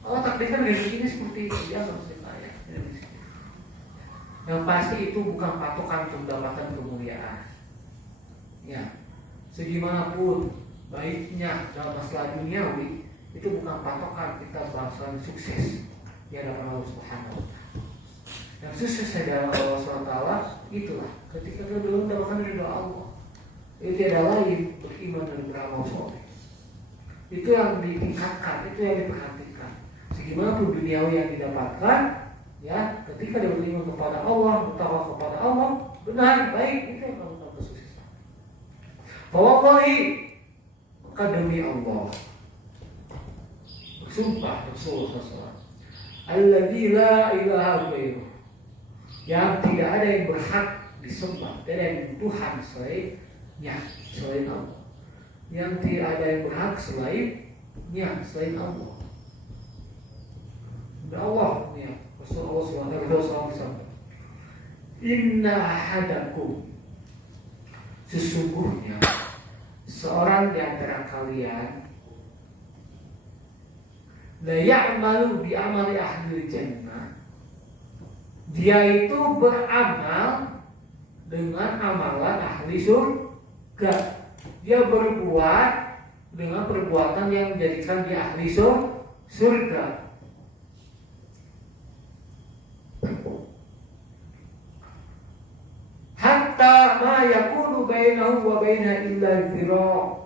Allah takdirkan rezeki ini seperti itu, dia harus kaya. Yang pasti itu bukan patokan untuk mendapatkan kemuliaan. Ya, segimanapun baiknya dalam masalah duniawi, itu bukan patokan kita bakalan sukses di hadapan Allah Subhanahu wa Ta'ala. Yang sukses di hadapan Allah Subhanahu wa Ta'ala itulah ketika kita belum mendapatkan ridha Allah. Itu adalah lain beriman dan beramal soleh. Itu yang ditingkatkan, itu yang diperhatikan. Segimana pun duniawi yang didapatkan, ya, ketika dia beriman kepada Allah, bertakwa kepada Allah, benar, baik, itu yang melakukan kesuksesan. Wallahi, maka demi Allah, bersumpah Rasulullah SAW, alladzi la ilaha ghairuh, yang tidak ada yang berhak disembah, tidak ada yang Tuhan selain Allah, yang tidak ada yang berhak selain Allah. Allah ya, Rasulullah SAW, inna ahadakum, sesungguhnya seorang di antara kalian la ya'malu bi amali ahli jannah, dia itu beramal dengan amalan ahli surga. Dia berbuat dengan perbuatan yang menjadikan dia ahli surga. Hatta ma yakunu bainahu wa baina illa zira'.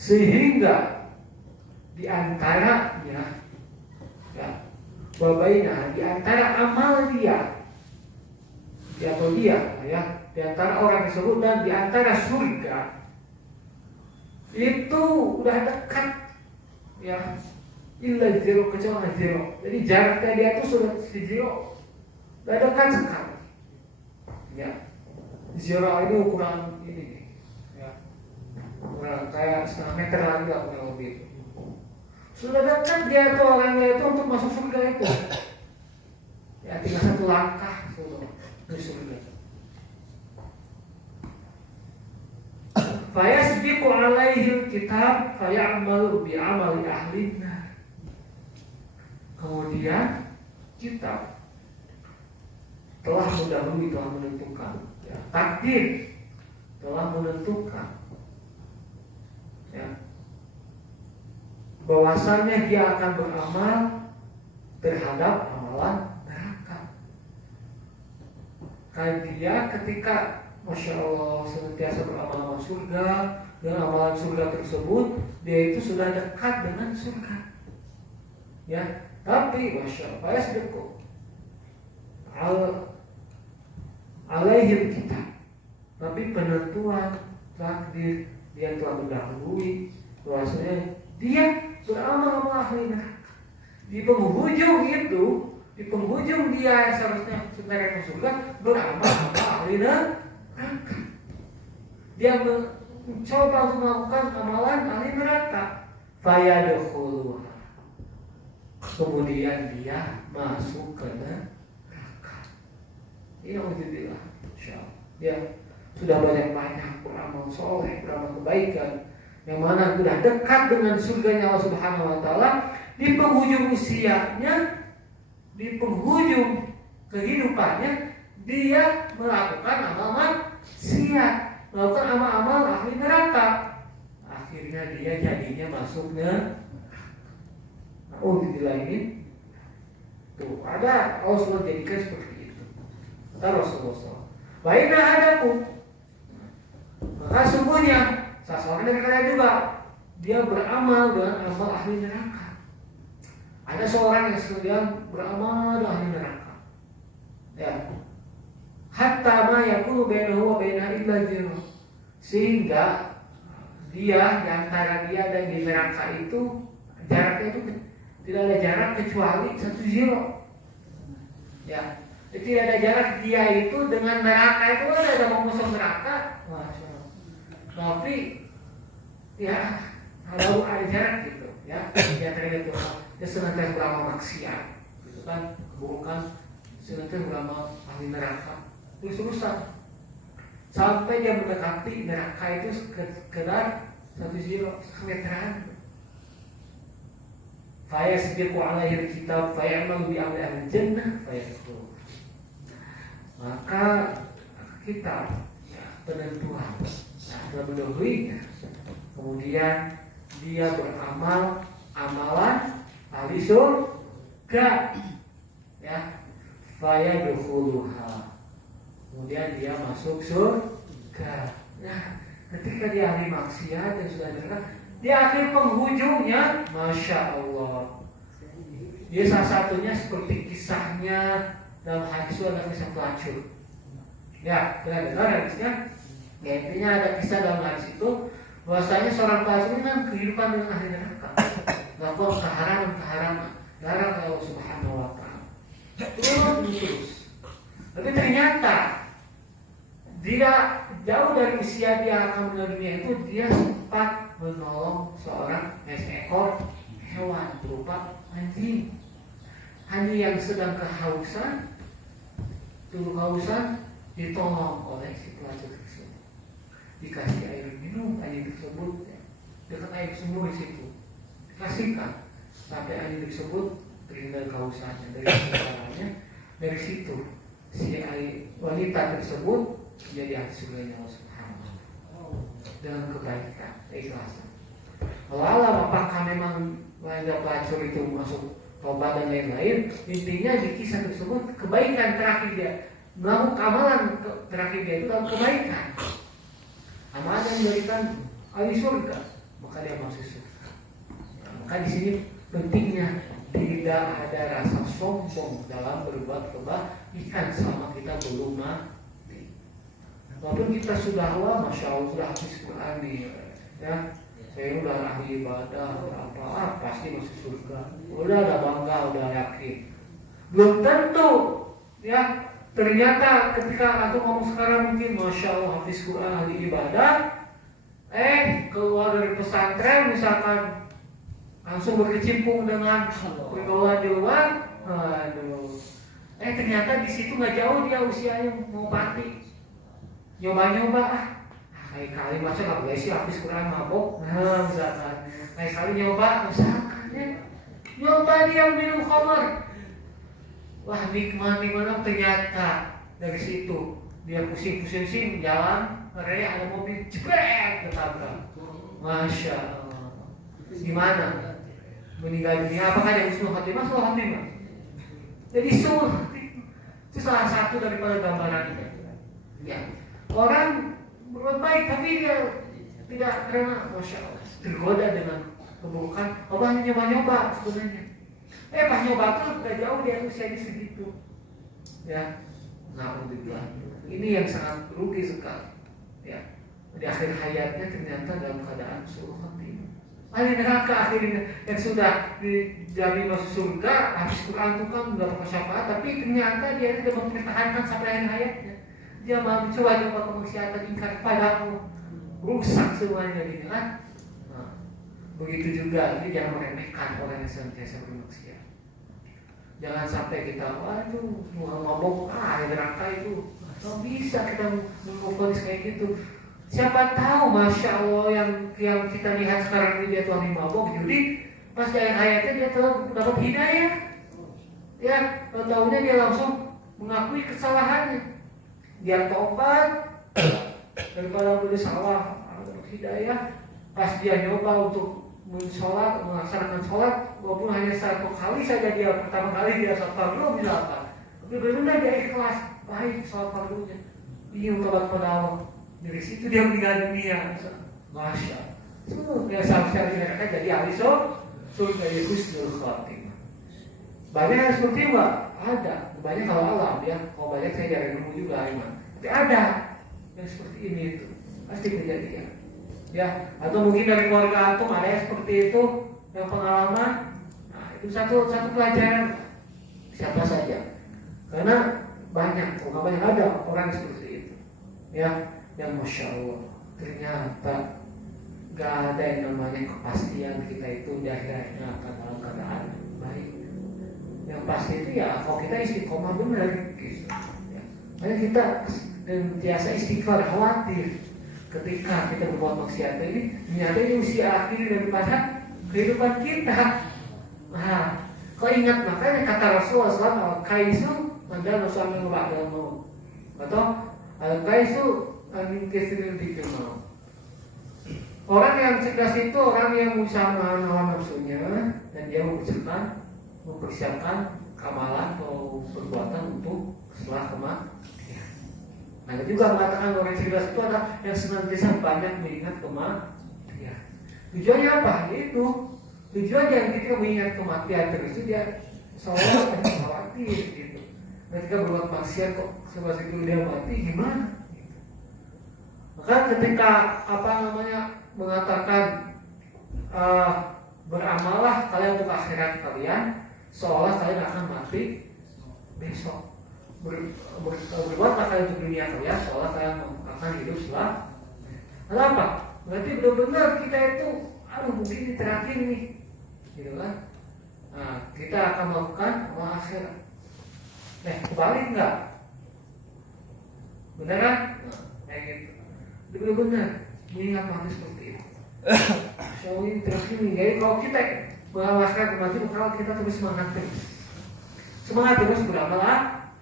Sehingga di antaranya wa baina, di antara amal dia atau dia di antara orang tersebut dan di antara surga itu udah dekat illa zero, kecuali zero. Jadi jaraknya dia itu sudah zero, udah dekat sekali. Zero ini ukuran ini ukuran kayak setengah meter lagi lah kurang lebih. Sudah dekat dia tuh orangnya itu untuk masuk surga itu. Tinggal satu langkah sudah ke surga. Fayasbiqu alaihi kitab fayamalu bi'amali ahlinya. Kemudian kitab telah mendahului, telah menentukan, takdir telah menentukan bahwasanya dia akan beramal terhadap amalan neraka. Kan dia ketika Masya Allah senantiasa beramal surga, dengan amalan surga tersebut dia itu sudah dekat dengan surga. Tapi Masya Allah yasbiqu alaihi kitab, tapi penentuan takdir dia telah mendahului bahwasanya dia beramal ahli neraka. Di penghujung dia seharusnya sebenarnya masuk surga beramal ahli neraka. Dia mencoba untuk melakukan amalan ahli neraka. Fayadkhuluha, kemudian dia masuk ke neraka. Ini alhamdulillah, insyaallah dia sudah banyak beramal soleh, beramal kebaikan, yang mana sudah dekat dengan surganya Allah Subhanahu wa taala. Di penghujung usianya, di penghujung kehidupannya, dia melakukan amal maksiat, melakukan amal-amal ahli neraka. Akhirnya dia jadinya masuknya ini tuh ada Allah SWT jadikan seperti itu. Kata Rasulullah SAW, baina hadakum, maka sungguhnya seseorang dari kalian juga dia beramal dengan amal ahli neraka. Ada seorang yang sedang beramal dengan ahli neraka. Hatta ma yakunu bainahu wa baina illa zira, sehingga dia di antara dia dan di neraka itu jaraknya itu tidak ada jarak kecuali 1 zero. Tidak ada jarak dia itu dengan neraka itu ada mau masuk neraka, tapi kalau ada jarak gitu, dia terlihat dia senantiasa beramal maksiat, gitu kan, keburukan, senantiasa beramal ahli neraka, terus-terusan sampai dia mendekati neraka itu sekedar 1 zero, semeteran. Fayasbiqu alaihi kitab fayamalu bi amali ahli jannah fayadkhulu. Maka kita penentuan telah mendahulunya, kemudian dia beramal amalan ahli surga, fayadkhuluha, kemudian dia masuk surga. Ketika dia ahli maksiat dan sudah neraka, di akhir penghujungnya, Masya Allah, dia salah satunya seperti kisahnya dalam hadis itu ada kisah pelacur. Pernah dengar hadisnya? Intinya ada kisah dalam hadis itu bahwasanya seorang pelacur ini kan kehidupan dengan ahli neraka, melakukan keharaman, larang Allah Subhanahu wa taala. Terus. Tapi ternyata dia jauh dari usia dia akan meninggal dunia itu, dia sempat menolong seekor hewan berupa anjing yang sedang kehausan ditolong oleh si pelacur tersebut, dikasih air minum anjing tersebut, dekat air sumur di situ, dikasihkan sampai anjing tersebut terhindar kehausannya. Dari situ si wanita tersebut menjadi ahli surganya Allah Subhanahu wa Ta'ala dengan kebaikan, keikhlasan. Walau apakah memang ada pelacur itu masuk tobat dan lain-lain, intinya di kisah tersebut kebaikan terakhir dia melakukan amalan terakhir dia itu dalam kebaikan, amalan yang memberikan ahli surga, maka dia masuk surga. Maka di sini pentingnya tidak ada rasa sombong dalam berbuat kebaikan selama kita belum mati. Walaupun kita sudah masya Allah sudah habis Quran nih, ya. Saya udah ahli ibadah, apa pasti masuk surga. Udah ada bangga, udah yakin. Belum tentu, ya. Ternyata ketika antum ngomong sekarang mungkin masya Allah habis Quran, ahli ibadah, keluar dari pesantren misalkan langsung berkecimpung dengan pergaulan di luar, ternyata di situ nggak jauh dia usianya mau mati. Nyoba-nyoba kali masa nggak boleh sih habis Quran mabok, misalkan kali nyoba misalkan ya, nyoba dia minum khamar, wah nikmat ternyata dari situ dia pusing-pusing sih jalan, mereka ada mobil jebret ketabrak, masya Allah, gimana meninggal dunia? Apakah dia husnul khotimah? Husnul khotimah. Jadi itu salah satu daripada gambarannya. Ya, orang berbuat baik tapi dia tidak karena masya Allah tergoda dengan keburukan. Allah hanya nyoba-nyoba sebenarnya. Pas nyoba tuh gak jauh dia usianya segitu. Ya, alhamdulillah. Ini yang sangat rugi sekali. Ya, di akhir hayatnya ternyata dalam keadaan husnul khotimah. Ahli neraka akhirnya yang sudah dijamin masuk surga, habis Quran itu kan mendapatkan syafaat, tapi ternyata dia tidak mempertahankan sampai akhir hayatnya. Dia mencoba kemaksiatan, ingkar padamu, rusak semuanya gitu kan. Begitu juga, ini jangan meremehkan orang yang senantiasa bermaksiat. Jangan sampai kita, waduh, mabok, neraka itu, nggak bisa kita mengfokus kayak gitu. Siapa tahu, masya Allah yang kita lihat sekarang ini dia tuh ahli mabok, jadi pas di akhir hayatnya dia telah dapat hidayah. Ya, tahunya dia langsung mengakui kesalahannya. Dia tobat daripada bersalah, dapat hidayah. Pas dia nyoba untuk melaksanakan sholat, walaupun hanya satu kali saja dia pertama kali dia sholat fardu misalkan, tapi benar dia ikhlas, baik sholat fardunya, ingin tobat pada Allah. Dari situ dia meninggal dunia, masya Allah. Dia seharusnya dikatakan jadi ahli surga, husnul khotimah. Banyak yang seperti itu, ada. Banyak kalau alam ya, kalau banyak saya jarang nemu juga iman. Tapi ada yang seperti ini itu pasti kejadian. Ya, atau mungkin dari keluarga antum ada yang seperti itu, yang pengalaman. Nah, itu satu pelajaran siapa saja. Karena banyak, kalau banyak ada orang seperti itu. Ya, yang masya Allah ternyata gak ada yang namanya kepastian kita itu di akhirnya akan dalam keadaan baik. Yang pasti itu ya kalau kita istiqomah benar gitu. Ya. Makanya kita biasa istighfar, khawatir ketika kita berbuat maksiat ini ternyata ini usia akhir daripada kehidupan kita. Nah, kau ingat makanya kata Rasulullah SAW, kaisu anda suami ba'dal maut, atau kaisu angin kesirin dikemau. Orang yang cerdas itu orang yang berusaha menahan hawa nafsunya dan dia mempersiapkan amalan atau perbuatan untuk setelah kematian. Nah, juga mengatakan orang cerdas itu adalah yang senantiasa banyak mengingat kematian. Tujuannya apa? Itu tujuannya yang kita mengingat kematian terus itu dia seolah khawatir gitu. Ketika berbuat maksiat kok sebab itu dia mati gimana? Maka ketika mengatakan beramalah kalian untuk akhirat kalian seolah kalian akan mati besok. Berbuatlah kalian untuk dunia kalian seolah kalian akan hidup setelah. Kenapa? Berarti benar-benar kita itu mungkin terakhir nih, gitu kan? Nah, kita akan melakukan akhirat. Kebalik nggak? Benar kan? Kayak gitu. Benar-benar mengingat mati seperti itu. So ini terakhir nih. Jadi kalau kita mengalaskan mati, maka kita terus semangat terus beramal.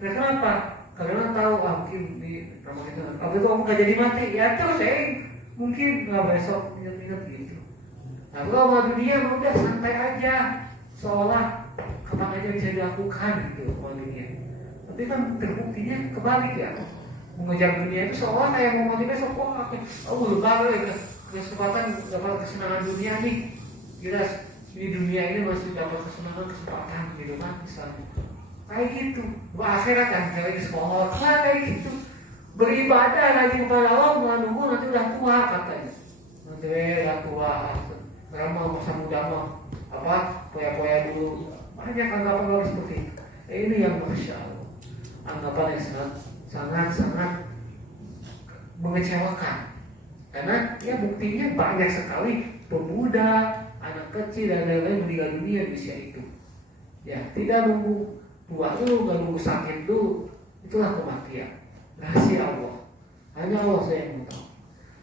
Kenapa? Karena tahu mungkin di rumah itu waktu itu aku nggak jadi mati ya terus saya mungkin nggak besok ingat-ingat gitu. Nah kalau sama dunia udah santai aja seolah kapan aja bisa dilakukan gitu sama dunia. Tapi kan terbuktinya kebalik ya. Mengejar dunia itu seolah kayak mau mati besok belum baru kesempatan dapat kesenangan dunia nih. Kira di dunia ini masih dapat kesempatan gitu kan misalnya. Kayak gitu. Akhirat kan kayak di sekolah kayak gitu. Beribadah lagi kepada Allah menunggu nanti udah tua katanya. Nanti udah tua. Karena masa muda mah apa poya-poya dulu. Banyak anggapan seperti itu. Ini yang masya Allah. Anggapan yang sangat mengecewakan. Karena ya buktinya banyak sekali pemuda, anak kecil dan lain-lain meninggal dunia di usia itu. Ya, tidak nunggu tua dulu, nggak nunggu sakit dulu. Itulah kematian. Rahasia Allah. Hanya Allah saya yang tahu.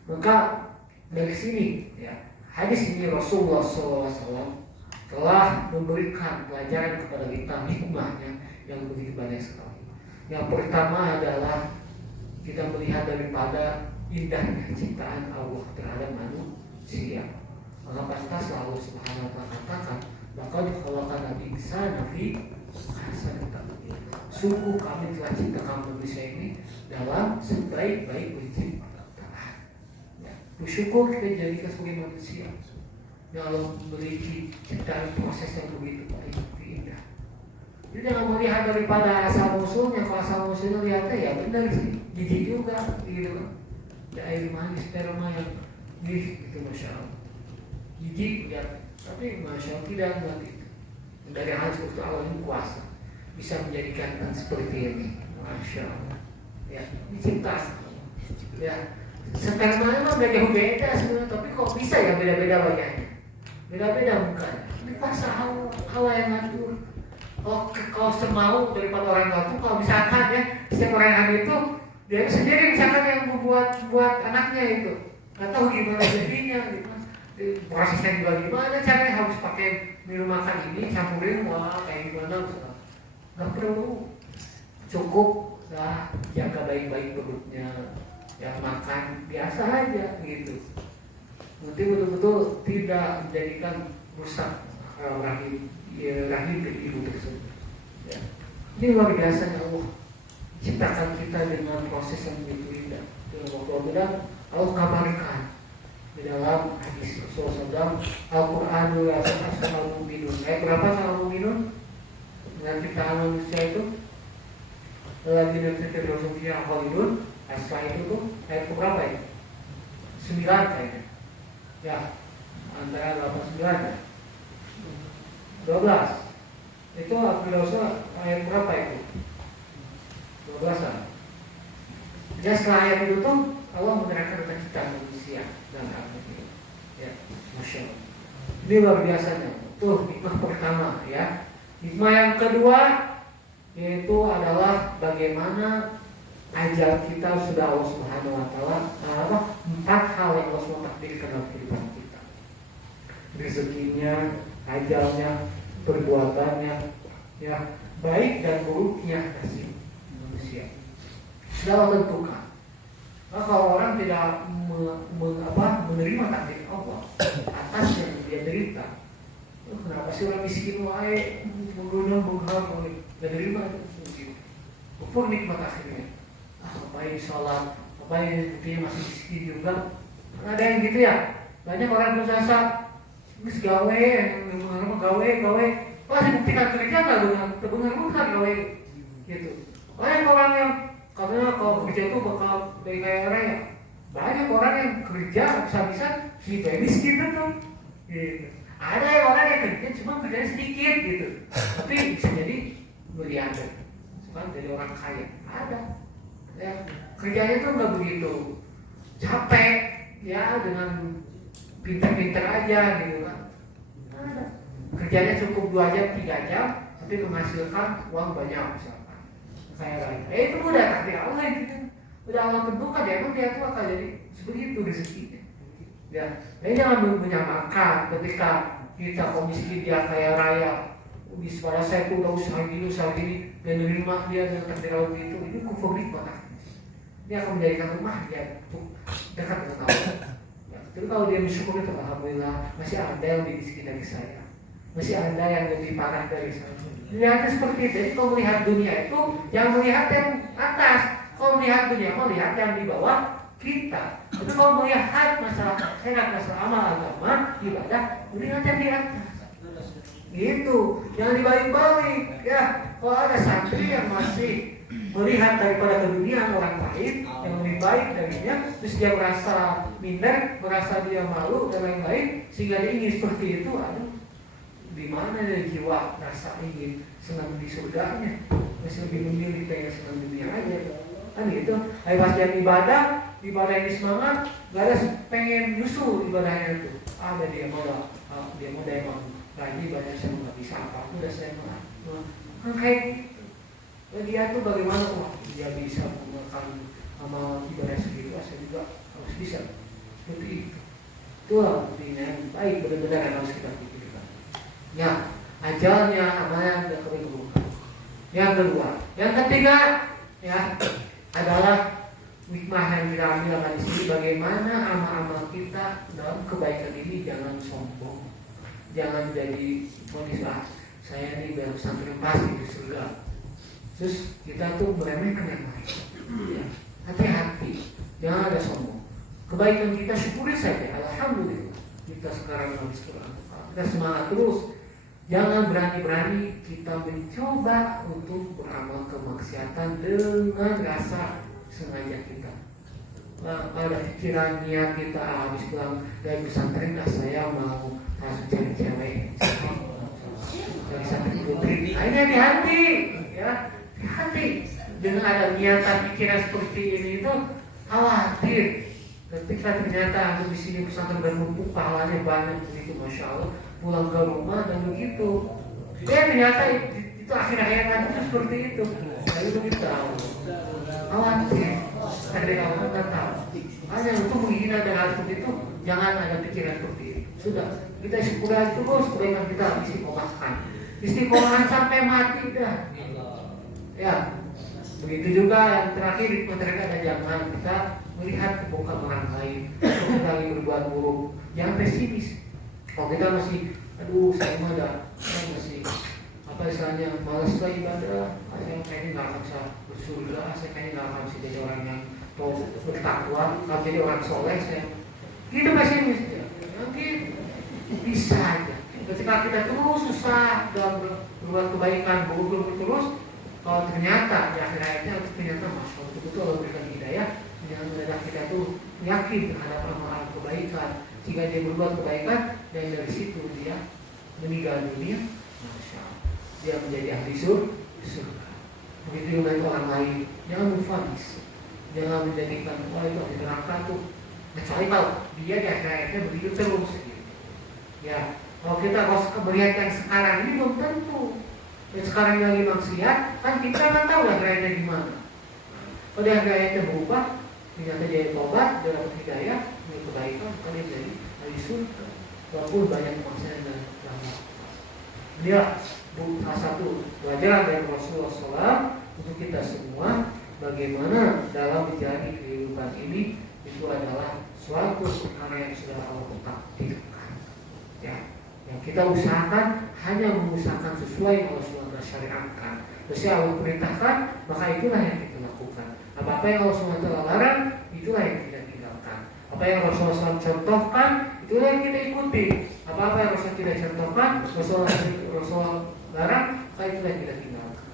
Maka dari sini ya, hadis ini Rasulullah SAW telah memberikan pelajaran kepada kita hikmahnya yang begitu banyak sekali. Yang pertama adalah kita melihat daripada indahnya ciptaan Allah terhadap manusia. Maka pantaslah Allah Subhanahu wa taala katakan, "Laqad khalaqnal insana fi ahsani taqwim." Sungguh kami telah ciptakan manusia ini dalam sebaik-baik penciptaan. Ya, bersyukur kita jadikan sebagai manusia yang Allah memiliki ciptaan proses yang begitu baik, indah. Jadi jangan melihat daripada asal usulnya. Kalau asal usulnya lihatnya ya benar sih, jijik juga gitu kan. Ya air manis sperma yang gitu masya Allah. Jijik ya, tapi masya Allah tidak berarti dari hal seperti Allah yang kuasa bisa menjadikan seperti ini, masya Allah. Ya, diciptakan. Ya, sperma memang gak jauh beda sebenarnya, tapi kok bisa ya beda-beda wajahnya, beda-beda mukanya. Ini kuasa Allah yang ngatur. Kalau semau daripada orang tua tuh, kalau misalkan ya setiap orang yang itu dia sendiri misalkan yang buat anaknya itu nggak tahu gimana jadinya, gimana prosesnya juga gimana caranya, harus pakai minum makan ini campurin wah kayak gimana misalkan. Nggak perlu, cukup lah jaga baik-baik perutnya, yang makan biasa aja gitu. Nanti betul-betul tidak menjadikan rusak rahim dari ibu tersebut. Ya. Ini luar biasa ya Allah ciptakan kita dengan proses yang begitu indah. Dalam waktu bilang Allah kabarkan di dalam hadis Rasulullah SAW, Al-Quranul Al-Mu'minun. Ayat berapa sama Mu'minun? Dengan ciptaan manusia itu lagi dari Rasulullah Khalidun. Setelah itu tuh ayat berapa ya? 9 kayaknya. Ya, antara 8-9 ya. 12. Itu Rasulullah ayat berapa itu? 12-an. Ya setelah ayat itu tuh Allah menerangkan tentang ciptaan manusia dan agama ini. Ya, masya Allah. Ini luar biasanya. Tuh hikmah pertama ya. Hikmah yang kedua yaitu adalah bagaimana ajal kita sudah Allah Subhanahu wa taala 4 hal yang Allah SWT takdirkan dalam kehidupan kita. Rezekinya, ajalnya, perbuatannya, ya baik dan buruknya kasih manusia sudah Allah tentukan. Nah, kalau orang tidak menerima takdir Allah atas yang dia derita, kenapa sih orang miskin wae menggunung menghar dan terima itu kufur nikmat akhirnya. Ngapain sholat, ngapain buktinya masih miskin juga. Ada yang gitu ya, banyak orang berjasa mis gawe, gawe, wah dibuktikan kerja nggak benar gawe gitu. Banyak orang yang katanya kalau kerja itu bakal dari kaya raya. Banyak orang yang kerja bisa kita miskin tuh. Gitu. Ada yang orang yang kerja cuma kerjanya sedikit gitu, tapi bisa jadi miliarder, kan jadi orang kaya. Ada. Ya, kerjanya tuh nggak begitu capek, ya dengan pintar-pintar aja gitu kan. Ada. Kerjanya cukup 2 jam, 3 jam, tapi menghasilkan uang banyak misalkan. Kayak lain. Itu udah takdir Allah gitu. Udah Allah tentukan ya, emang dia tuh akan jadi seperti itu rezekinya. Ya, ini jangan menyamakan ketika kita miskin dia kaya raya. di sekolah saya tuh udah usaha gini dan menerima dia yang terdirau itu kufur nikmat. Dia akan menjadikan rumah dia dekat dengan Allah. Ya, tapi kalau dia bersyukur itu alhamdulillah masih ada yang lebih miskin dari saya, masih ada yang lebih parah dari saya. Lihatnya seperti itu. Jadi kalau melihat dunia itu yang melihat yang atas, kalau melihat dunia melihat yang di bawah kita. Tapi kalau melihat masalah akhirat, masalah amal agama, ibadah, melihat yang di atas. Gitu, jangan dibalik-balik ya. Kalau ada santri yang masih melihat daripada keduniaan orang lain yang lebih baik darinya, terus dia merasa minder, merasa dia malu dan lain-lain, sehingga dia ingin seperti itu, aduh, di mana dia jiwa rasa ingin senang di surganya, masih lebih memilih kayak senang dunia aja, kan gitu. Ayo pas dia ibadah ini semangat, gak ada pengen nyusul ibadahnya itu, ada dia mau emang lagi banyak saya nggak bisa apa, udah saya mah kan kayak gitu. Dia tuh bagaimana dia bisa melakukan amal ibadah segitu, saya juga harus bisa seperti itu. Itulah buktinya yang baik benar-benar yang harus kita pikirkan. Ya, ajalnya amalnya tidak keburukan. Yang kedua, yang ketiga ya adalah hikmah yang kita ambil di sini, bagaimana amal-amal kita dalam kebaikan ini jangan sombong. Jangan jadi motivasi saya ini baru sampai pasti di surga. Terus kita tuh meremehkan yang lain. Ya, hati-hati, jangan ada sombong. Kebaikan kita syukuri saja, alhamdulillah. Kita sekarang habis Quran, kita semangat terus. Jangan berani-berani kita mencoba untuk beramal kemaksiatan dengan rasa sengaja kita. Pada pikiran niat kita habis pulang dari pesantren, saya mau langsung cari cewek, dari santri putri. Hanya di hati, ya, di hati. Dengan ada niatan pikiran seperti ini itu khawatir. Ketika ternyata di sini pesantren bermumpuk, pahalanya banyak begitu, masya Allah. Pulang ke rumah dan begitu. Ternyata itu akhir-akhir itu seperti itu. Nah, itu kita tahu. Khawatir. Karena Allah nggak tahu. Hanya untuk menghina dan hal seperti itu, jangan ada pikiran seperti itu. Sudah, kita syukur aja terus kebaikan kita istiqomahkan sampai mati dah. Ya, begitu juga yang terakhir mereka dan jangan kita melihat keburukan orang lain, kita lagi berbuat buruk, jangan pesimis. Kalau kita masih, aduh saya masih apa istilahnya malas lah ibadah, saya kayaknya nggak akan bisa bersurga, saya kayaknya nggak akan bisa jadi orang yang bertakwa, nggak jadi orang soleh, saya gitu pesimis ya. Nanti bisa aja. Ketika kita terus susah dalam berbuat kebaikan, berbuat terus, kalau ternyata di akhir hayatnya ternyata masuk betul-betul Allah berikan hidayah, yang mendadak kita tuh yakin terhadap amalan kebaikan, jika dia berbuat kebaikan dan dari situ dia meninggal dunia, masya Allah, dia menjadi ahli surga. Begitu juga orang lain, jangan memfonis, jangan menjadikan itu ahli neraka tuh, kecuali kalau dia di akhir hayatnya begitu terus. Ya, kalau kita melihat yang sekarang ini belum tentu. Dan sekarang lagi maksiat, kan kita nggak tahu lah gayanya gimana. Kalau dia gayanya berubah, ternyata jadi tobat, dia dapat hidayah, dia kebaikan, kan dia jadi ahli surga. Walaupun banyak maksiat dan rahmat. Dia salah satu pelajaran dari Rasulullah SAW untuk kita semua, bagaimana dalam menjalani kehidupan ini itu adalah suatu perkara yang sudah Allah takdirkan. Ya, yang kita usahakan hanya mengusahakan sesuai yang Allah SWT syariatkan. Terus Allah perintahkan, maka itulah yang kita lakukan. Apa yang Allah SWT larang, itulah yang kita tinggalkan. Apa yang Rasulullah SAW contohkan, itulah yang kita ikuti. Apa yang Rasulullah tidak contohkan, Rasulullah larang, maka itulah yang kita tinggalkan.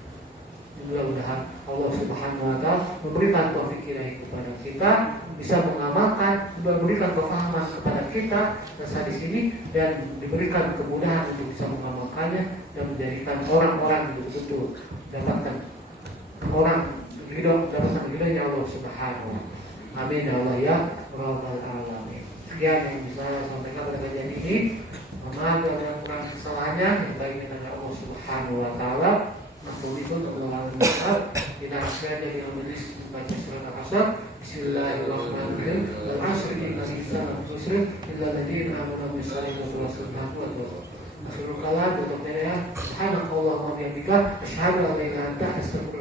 Mudah-mudahan Allah Subhanahu Wa Taala memberikan taufik kepada kita, bisa mengamalkan, memberikan pemahaman kepada kita dasar di sini, dan diberikan kemudahan untuk bisa mengamalkannya dan menjadikan orang-orang yang betul-betul dapatkan dapatkan ridhonya Allah Subhanahu Wa Taala. Amin ya Allah ya Rabbal Alamin. Sekian yang bisa saya sampaikan pada kajian ini. Mohon maaf yang kurang kesalahannya, yang baik dengan Allah Subhanahu Wa Taala. Itu untuk mengalami maaf. Kita akan dari majelis membaca surat Al-Asr. Bismillahirrahmanirrahim. Al-Asr innal insana lafi khusr illa alladziina aamanu wa 'amilus shalihati wa tawasaw bil haqqi wa tawasaw Akhirul kalam tutup ya. Subhanallah wa bihamdika asyhadu an la ilaha illa anta astaghfiruka